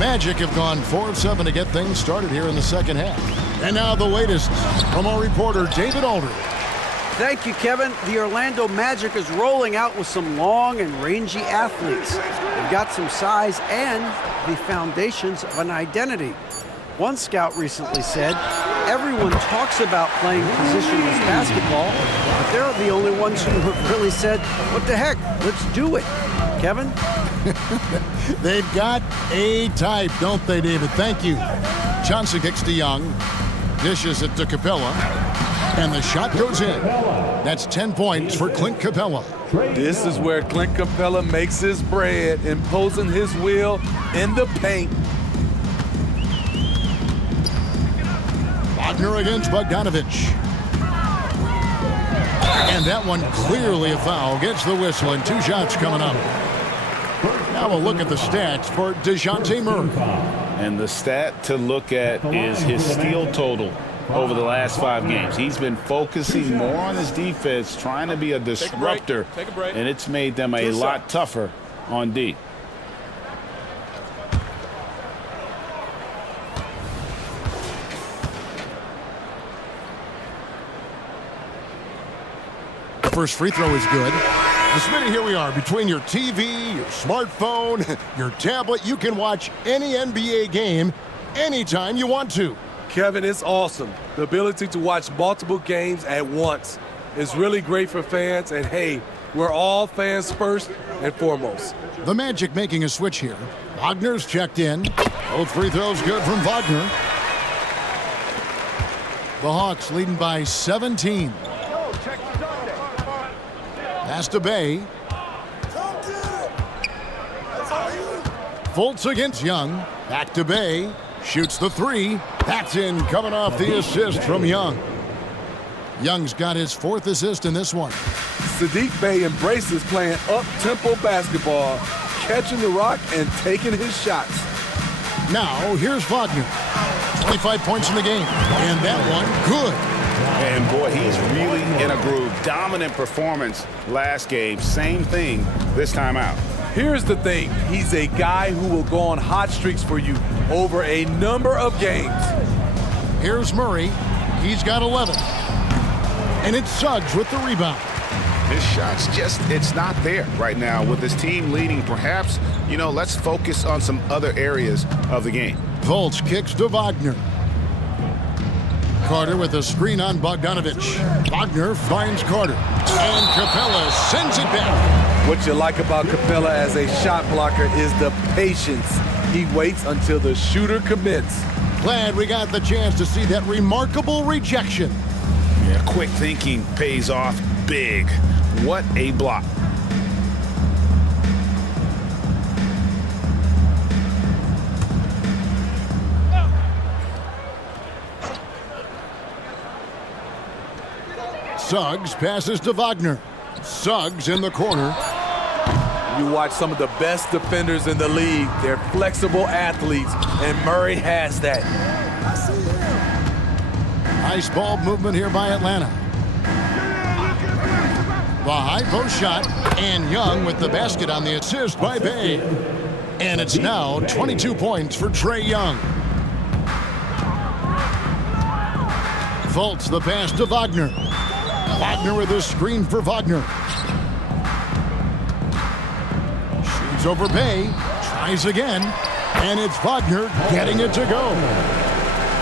Magic have gone 4 of 7 to get things started here in the 2nd half. And now the latest from our reporter, David Aldridge. Thank you, Kevin. The Orlando Magic is rolling out with some long and rangy athletes. They've got some size and the foundations of an identity. One scout recently said, everyone talks about playing positionless basketball, but they're the only ones who have really said, what the heck, let's do it. Kevin? They've got a type, don't they, David? Thank you. Johnson kicks to Young, dishes it to Capella, and the shot goes in. That's 10 points for Clint Capella. This is where Clint Capella makes his bread, imposing his will in the paint. Wagner against Bogdanovich. And that one clearly a foul. Gets the whistle and 2 shots coming up. Now we'll look at the stats for DeJounte Murray. And the stat to look at is his steal total over the last 5 games. He's been focusing more on his defense, trying to be a disruptor, and it's made them a lot tougher on D. First free throw is good. Smitty, here we are. Between your TV, your smartphone, your tablet, you can watch any NBA game anytime you want to. Kevin, it's awesome. The ability to watch multiple games at once is really great for fans. And hey, We're all fans first and foremost. The Magic making a switch here. Wagner's checked in. Both free throws good from Wagner. The Hawks leading by 17. Pass to Bay. Fultz against Young. Back to Bay. Shoots the three. That's in, coming off the assist from Young. Young's got his 4th assist in this one. Saddiq Bey embraces playing up-tempo basketball, catching the rock and taking his shots. Now, here's Wagner. 25 points in the game, and that one good. And boy, he's really in a groove. Dominant performance last game. Same thing this time out. Here's the thing. He's a guy who will go on hot streaks for you over a number of games. Here's Murray. He's got 11. And it's Suggs with the rebound. His shot's just, it's not there right now. With his team leading, perhaps, let's focus on some other areas of the game. Fultz kicks to Wagner. Carter with a screen on Bogdanovich. Wagner finds Carter. And Capella sends it back. What you like about Capella as a shot blocker is the patience. He waits until the shooter commits. Glad we got the chance to see that remarkable rejection. Yeah, quick thinking pays off big. What a block. Suggs passes to Wagner. Suggs in the corner. You watch some of the best defenders in the league. They're flexible athletes, and Murray has that. Nice ball movement here by Atlanta. The high post shot, and Young with the basket on the assist by Bay. And it's now 22 points for Trae Young. Fultz the pass to Wagner. Wagner with a screen for Wagner. Shoots over Bay, tries again, and it's Wagner getting it to go.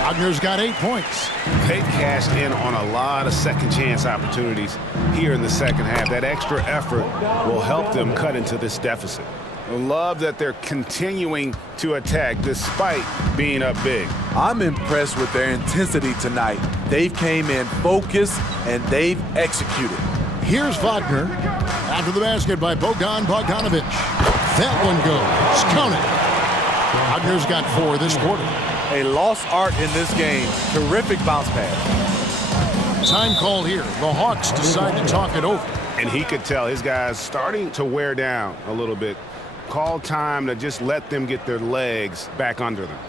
Wagner's got 8 points. They've cashed in on a lot of second chance opportunities here in the second half. That extra effort will help them cut into this deficit. I love that they're continuing to attack despite being up big. I'm impressed with their intensity tonight. They've came in focused and they've executed. Here's Wagner. After the basket by Bogdanovich. That one goes. Count it. Wagner's got 4 this quarter. A lost art in this game. Terrific bounce pass. Time call here. The Hawks decide to talk it over. And he could tell his guys starting to wear down a little bit. Call time to just let them get their legs back under them.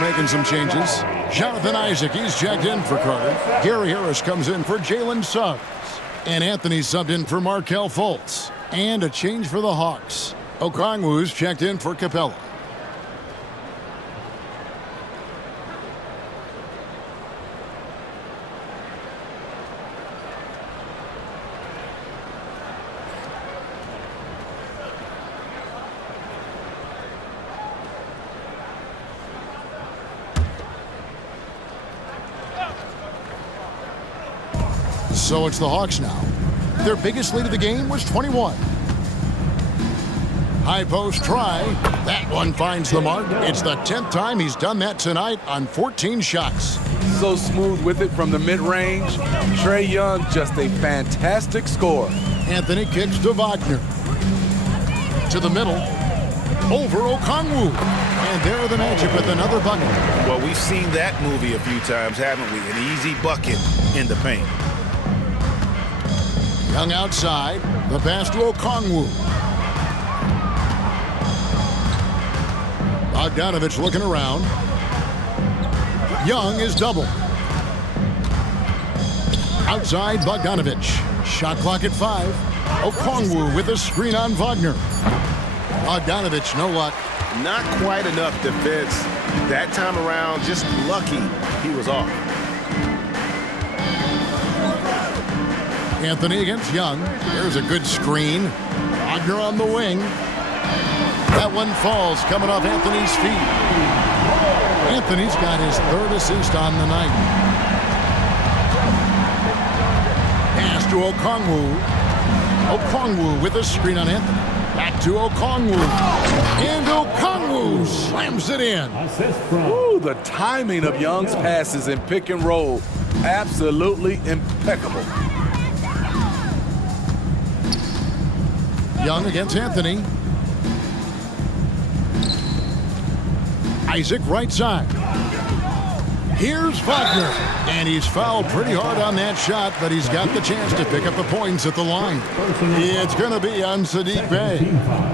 Making some changes. Jonathan Isaac, he's checked in for Carter. Gary Harris comes in for Jalen Suggs. And Anthony subbed in for Markelle Fultz. And a change for the Hawks. Okongwu's checked in for Capella. So it's the Hawks now. Their biggest lead of the game was 21. High post try. That one finds the mark. It's the 10th time he's done that tonight on 14 shots. So smooth with it from the mid-range. Trae Young, just a fantastic scorer. Anthony kicks to Wagner. To the middle. Over Okongwu. And there are the Magic with another bucket. Well, we've seen that movie a few times, haven't we? An easy bucket in the paint. Young outside. The pass to Okongwu. Bogdanovich looking around. Young is double. Outside Bogdanovich. Shot clock at 5. Okongwu with a screen on Wagner. Bogdanovich, no luck. Not quite enough defense. That time around, just lucky he was off. Anthony against Young. There's a good screen. Wagner on the wing. That one falls coming off Anthony's feet. Anthony's got his 3rd assist on the night. Pass to Okongwu. Okongwu with a screen on Anthony. Back to Okongwu. And Okongwu slams it in. Ooh, the timing of Young's passes in pick and roll, absolutely impeccable. Young against Anthony. Isaac right side. Here's Wagner. And he's fouled pretty hard on that shot, but he's got the chance to pick up the points at the line. It's going to be on Saddiq Bey.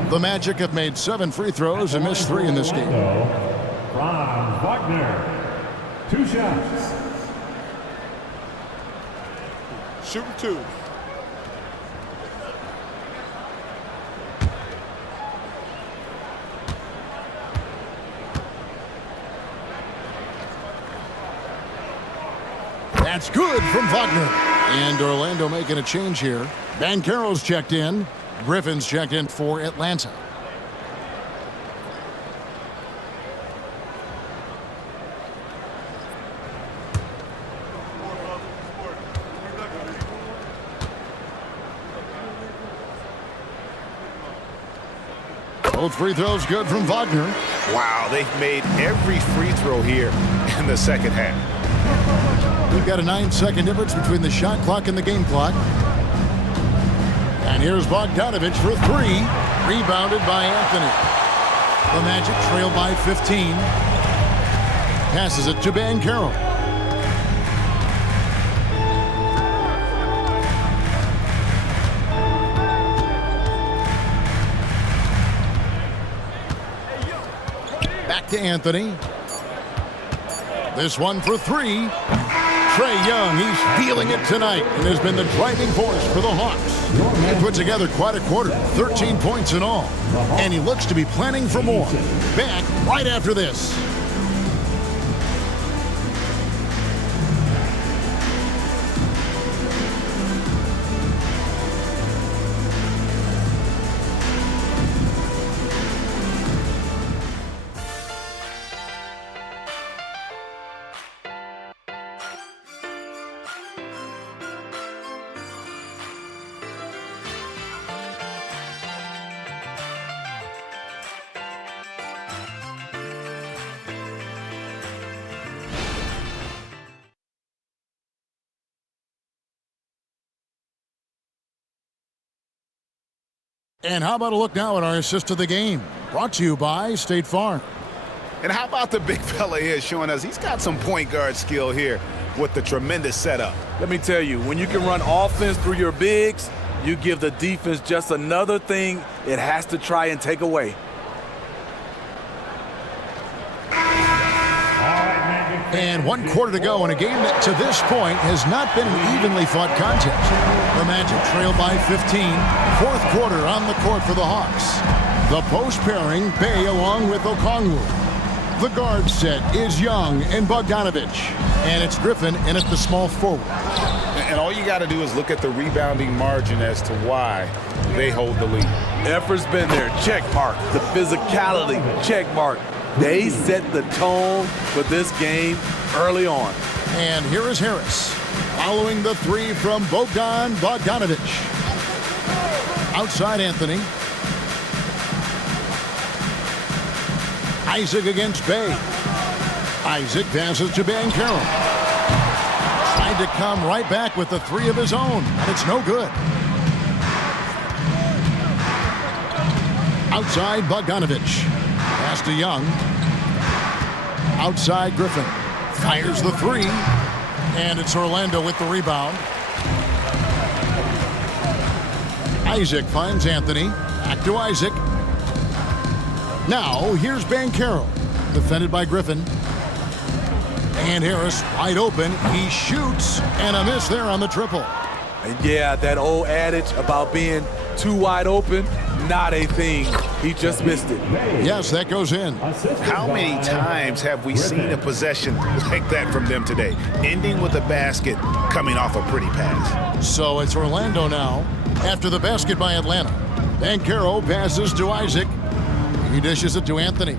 The Magic have made 7 free throws and missed 3 in this game. Franz Wagner. 2 shots. Shooting 2. That's good from Wagner. And Orlando making a change here. Banchero's checked in. Griffin's checked in for Atlanta. Both free throws good from Wagner. Wow, they've made every free throw here in the second half. We've got a 9-second difference between the shot clock and the game clock. And here's Bogdanovich for 3. Rebounded by Anthony. The Magic trail by 15. Passes it to Banchero. Back to Anthony. This one for 3. Trae Young, he's feeling it tonight and has been the driving force for the Hawks. He put together quite a quarter, 13 points in all. And he looks to be planning for more. Back right after this. And how about a look now at our assist of the game? Brought to you by State Farm. And how about the big fella here showing us he's got some point guard skill here with the tremendous setup. Let me tell you, when you can run offense through your bigs, you give the defense just another thing it has to try and take away. And 1 quarter to go in a game that to this point has not been an evenly fought contest. The Magic trail by 15. 4th quarter on the court for the Hawks. The post pairing, Bey along with Okongwu. The guard set is Young and Bogdanovich. And it's Griffin in at the small forward. And all you got to do is look at the rebounding margin as to why they hold the lead. Effort's been there, check mark. The physicality, check mark. They set the tone for this game early on. And here is Harris. Following the three from Bogdanovich. Outside Anthony. Isaac against Bay. Isaac passes to Banchero. Tried to come right back with the three of his own, and it's no good. Outside Bogdanovich. Pass to Young. Outside Griffin. Fires the three. And it's Orlando with the rebound. Isaac finds Anthony. Back to Isaac. Now, here's Banchero. Defended by Griffin. And Harris wide open. He shoots. And a miss there on the triple. And yeah, that old adage about being too wide open, not a thing. He just missed it. Yes, that goes in. How many times have we seen a possession like that from them today, ending with a basket coming off a pretty pass? So it's Orlando now after the basket by Atlanta. Banchero passes to Isaac. He dishes it to Anthony.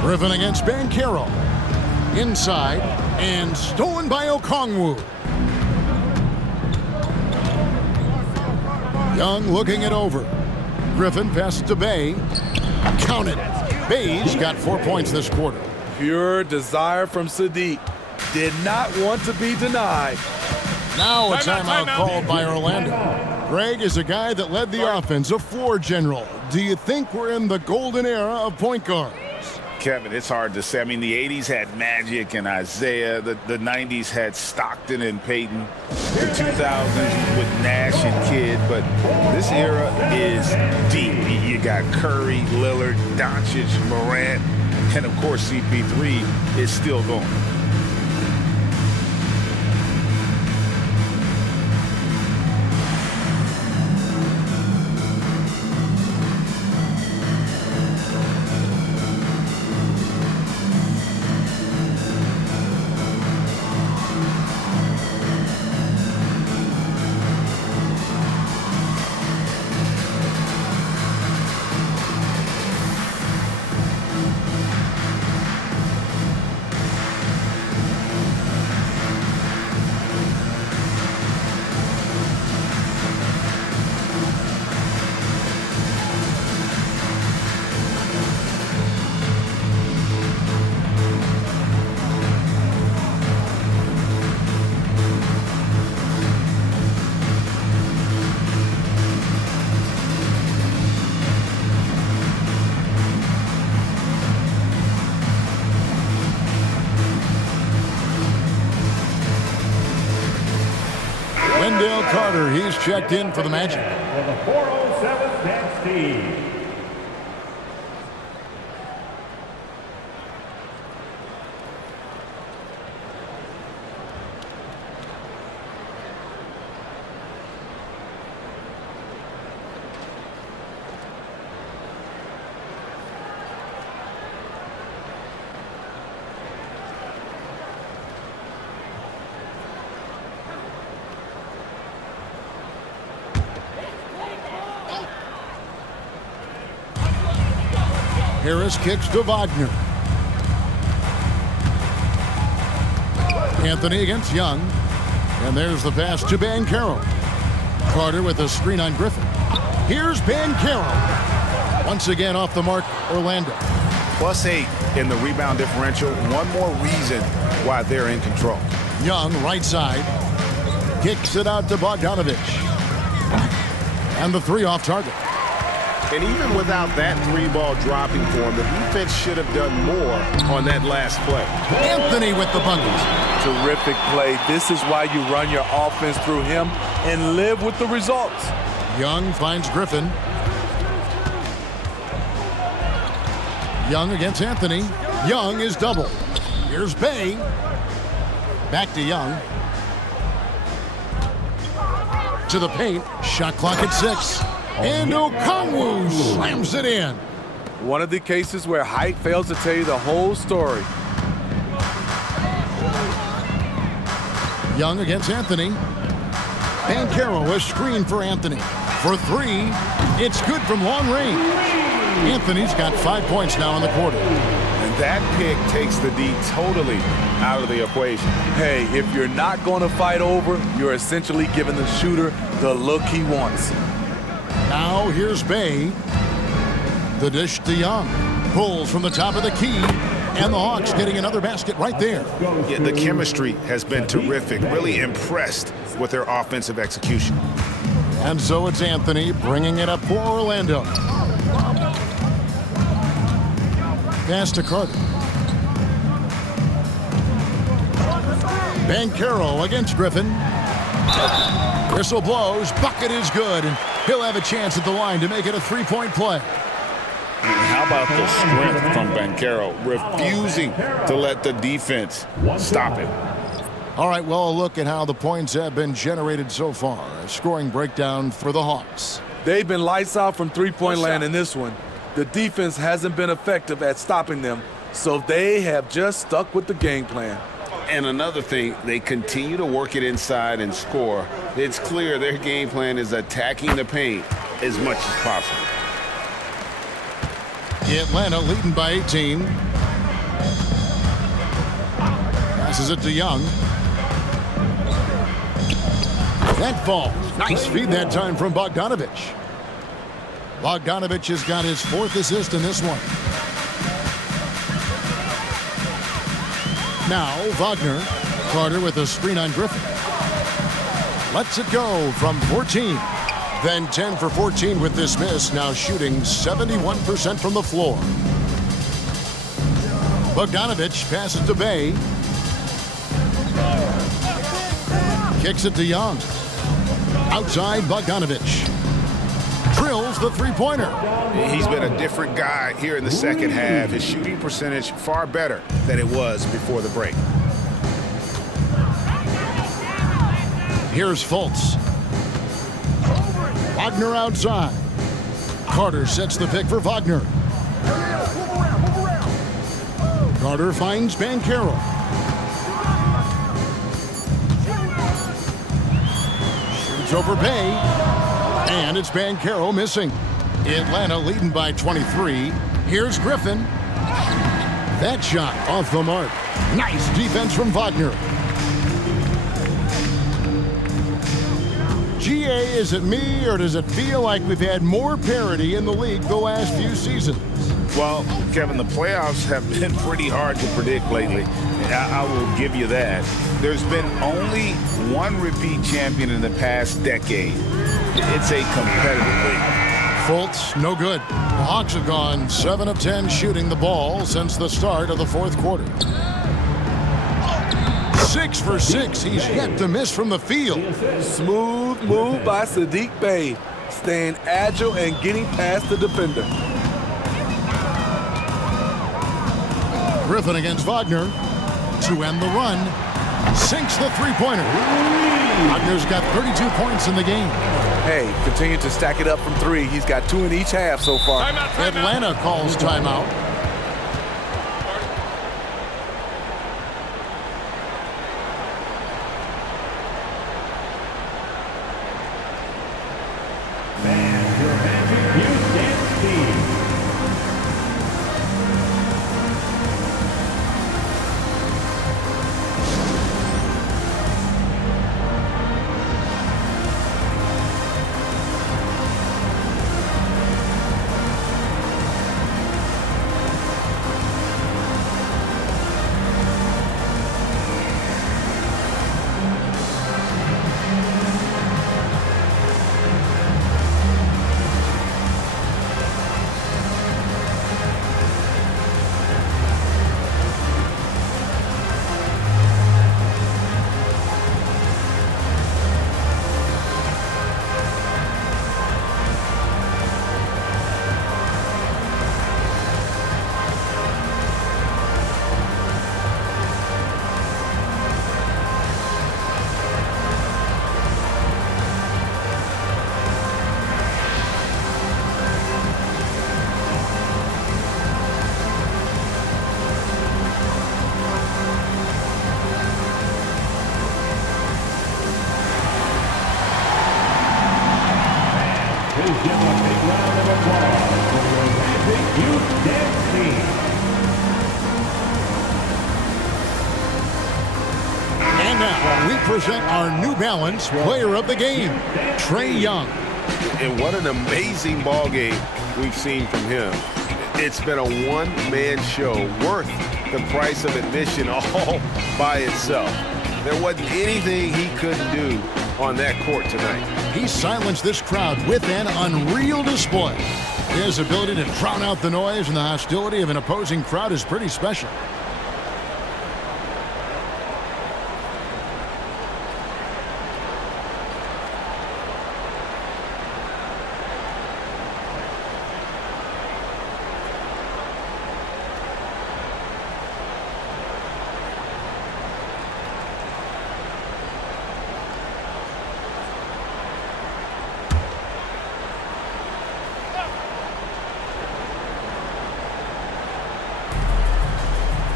Griffin against Banchero. Inside and stolen by Okongwu. Young looking it over. Griffin passes to Bay. Count it. Bay's got 4 points this quarter. Pure desire from Sadiq. Did not want to be denied. Now a timeout called by Orlando. Greg is a guy that led the offense, a floor general. Do you think we're in the golden era of point guards? Kevin, it's hard to say. I mean, the 80s had Magic and Isaiah. The 90s had Stockton and Peyton. The 2000s with Nash and Kidd. But this era is deep. You got Curry, Lillard, Doncic, Morant, and, of course, CP3 is still going. Carter, he's checked in for the Magic. For the 407th next team. Harris kicks to Wagner. Anthony against Young. And there's the pass to Banchero. Carter with a screen on Griffin. Here's Banchero. Once again off the mark, Orlando. +8 in the rebound differential. One more reason why they're in control. Young, right side. Kicks it out to Bogdanovich. And the three off target. And even without that three-ball dropping for him, the defense should have done more on that last play. Anthony with the bucket. Terrific play. This is why you run your offense through him and live with the results. Young finds Griffin. Young against Anthony. Young is double. Here's Bay. Back to Young. To the paint. Shot clock at 6. And Okongwu slams it in. One of the cases where height fails to tell you the whole story. Young against Anthony. Banchero, a screen for Anthony. For three, it's good from long range. Anthony's got 5 points now in the quarter. And that pick takes the D totally out of the equation. Hey, if you're not going to fight over, you're essentially giving the shooter the look he wants. Now here's Bay. The dish to Young. Pulls from the top of the key. And the Hawks getting another basket right there. Yeah, the chemistry has been terrific. Really impressed with their offensive execution. And so it's Anthony bringing it up for Orlando. Pass to Carter. Banchero against Griffin. Whistle blows. Bucket is good. And he'll have a chance at the line to make it a three-point play. How about the strength from Banchero, refusing to let the defense stop him. All right, well, a look at how the points have been generated so far. A scoring breakdown for the Hawks. They've been lights out from three-point land in this one. The defense hasn't been effective at stopping them, so they have just stuck with the game plan. And another thing, they continue to work it inside and score. It's clear their game plan is attacking the paint as much as possible. Atlanta leading by 18. Passes it to Young. That falls. Nice feed that time from Bogdanovich. Bogdanovich has got his 4th assist in this one. Now Wagner. Carter with a screen on Griffin. Lets it go from 14. Then 10 for 14 with this miss, now shooting 71% from the floor. Bogdanovich passes to Bay. Kicks it to Young. Outside Bogdanovich. Drills the three-pointer. He's been a different guy here in the second half. His shooting percentage far better than it was before the break. Here's Fultz. Wagner outside. Carter sets the pick for Wagner. Carter finds Banchero. Shoots over Bay. And it's Banchero missing. Atlanta leading by 23. Here's Griffin. That shot off the mark. Nice defense from Wagner. GA, is it me, or does it feel like we've had more parity in the league the last few seasons? Well, Kevin, the playoffs have been pretty hard to predict lately. I will give you that. There's been only one repeat champion in the past decade. It's a competitive league. Fultz, no good. The Hawks have gone 7 of 10 shooting the ball since the start of the 4th quarter. 6 for 6. He's yet to miss from the field. Smooth move by Saddiq Bey, staying agile and getting past the defender. Griffin against Wagner to end the run. Sinks the three-pointer. Wagner's got 32 points in the game. Hey, continue to stack it up from 3. He's got 2 in each half so far. Atlanta calls timeout. And now we present our New Balance Player of the Game, Trae Young. And what an amazing ball game we've seen from him. It's been a one-man show worth the price of admission all by itself. There wasn't anything he couldn't do on that court tonight. He silenced this crowd with an unreal display. His ability to drown out the noise and the hostility of an opposing crowd is pretty special.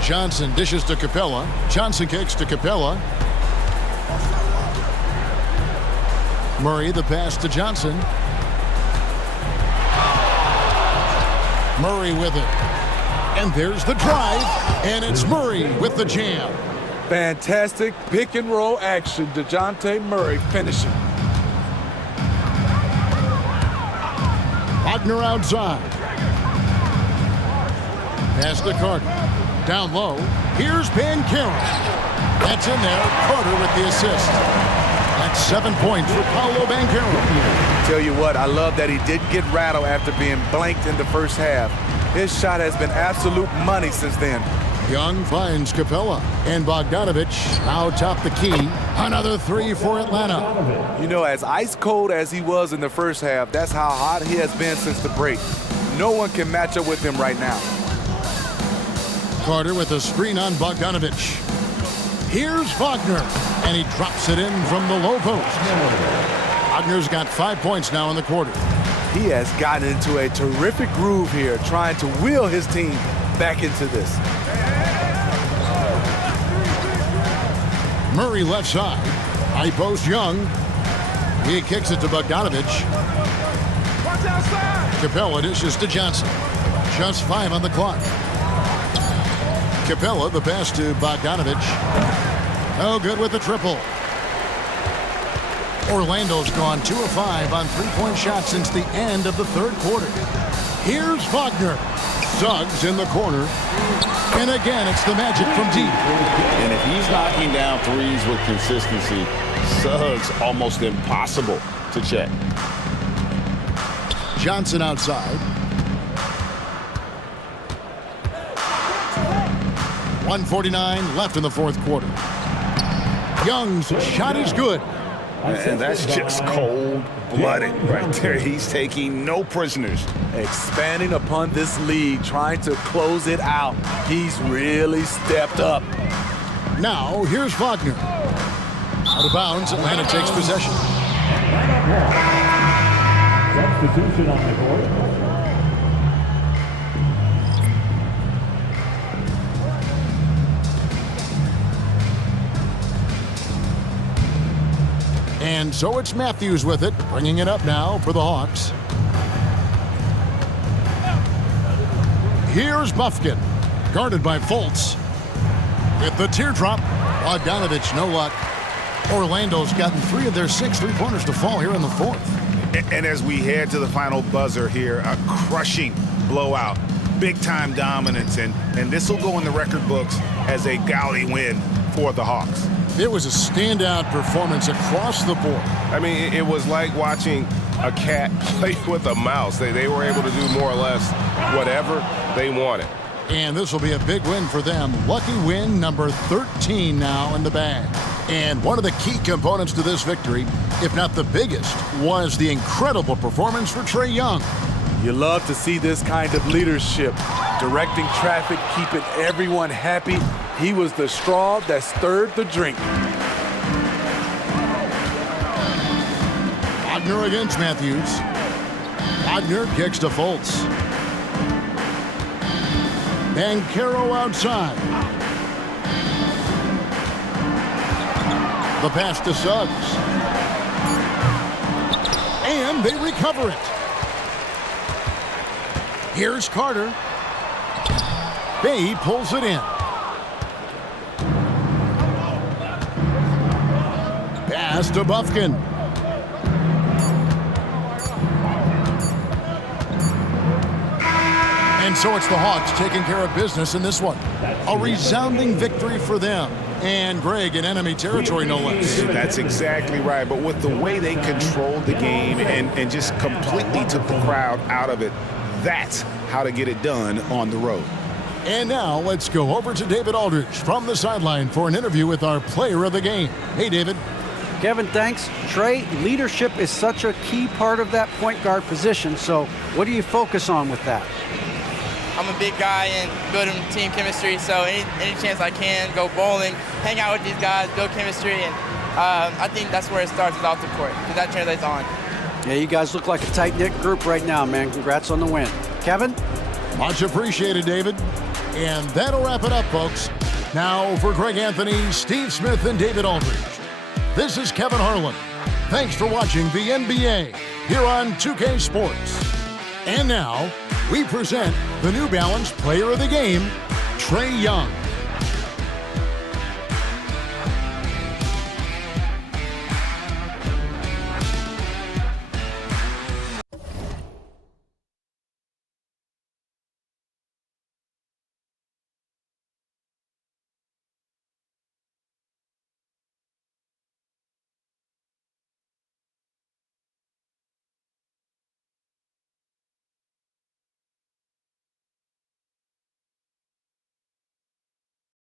Johnson dishes to Capella. Johnson kicks to Capella. Murray the pass to Johnson. Murray with it. And there's the drive. And it's Murray with the jam. Fantastic pick and roll action. DeJounte Murray finishing. Wagner outside. Pass to Carter. Down low. Here's Banchero. That's in there. Carter with the assist. That's 7 points for Paolo Banchero. Tell you what, I love that he didn't get rattled after being blanked in the first half. His shot has been absolute money since then. Young finds Capella. And Bogdanovich now top the key. Another three for Atlanta. You know, as ice cold as he was in the first half, that's how hot he has been since the break. No one can match up with him right now. Carter with a screen on Bogdanovich. Here's Wagner, and he drops it in from the low post. Wagner's got 5 points now in the quarter. He has gotten into a terrific groove here, trying to wheel his team back into this. Murray left side. High post Young. He kicks it to Bogdanovich. Capella dishes to Johnson. Just 5 on the clock. Capella, the pass to Bogdanovich. No good with the triple. Orlando's gone 2 of 5 on three-point shots since the end of the third quarter. Here's Wagner. Suggs in the corner. And again, it's the Magic from deep. And if he's knocking down threes with consistency, Suggs almost impossible to check. Johnson outside. 1:49 left in the fourth quarter. Young's shot is good. And that's just cold-blooded right there. He's taking no prisoners. Expanding upon this lead, trying to close it out. He's really stepped up. Now, here's Wagner. Out of bounds, Atlanta takes possession. Substitution on the court. And so it's Matthews with it, bringing it up now for the Hawks. Here's Buffkin, guarded by Fultz. With the teardrop, Bogdanovich, no luck. Orlando's gotten 3 of their 6 three-pointers to fall here in the fourth. And as we head to the final buzzer here, a crushing blowout, big-time dominance, and this will go in the record books as a gaudy win for the Hawks. It was a standout performance across the board. I mean, it was like watching a cat play with a mouse. They were able to do more or less whatever they wanted. And this will be a big win for them. Lucky win number 13 now in the bag. And one of the key components to this victory, if not the biggest, was the incredible performance for Trae Young. You love to see this kind of leadership, directing traffic, keeping everyone happy. He was the straw that stirred the drink. Wagner against Matthews. Wagner kicks to Fultz. Banchero outside. The pass to Suggs. And they recover it. Here's Carter. Bay pulls it in. Pass to Bufkin. And so it's the Hawks taking care of business in this one. A resounding victory for them. And Greg in enemy territory, no less. That's exactly right. But with the way they controlled the game and just completely took the crowd out of it, that's how to get it done on the road. And now let's go over to David Aldridge from the sideline for an interview with our player of the game. Hey, David. Kevin, thanks. Trey, leadership is such a key part of that point guard position. So what do you focus on with that? I'm a big guy and building team chemistry, so any chance I can, go bowling, hang out with these guys, build chemistry, and I think that's where it starts, is off the court, because that translates on. Yeah, you guys look like a tight-knit group right now, man. Congrats on the win. Kevin? Much appreciated, David. And that'll wrap it up, folks. Now for Greg Anthony, Steve Smith, and David Aldridge, this is Kevin Harlan. Thanks for watching the NBA here on 2K Sports. And now, we present the New Balance Player of the Game, Trae Young.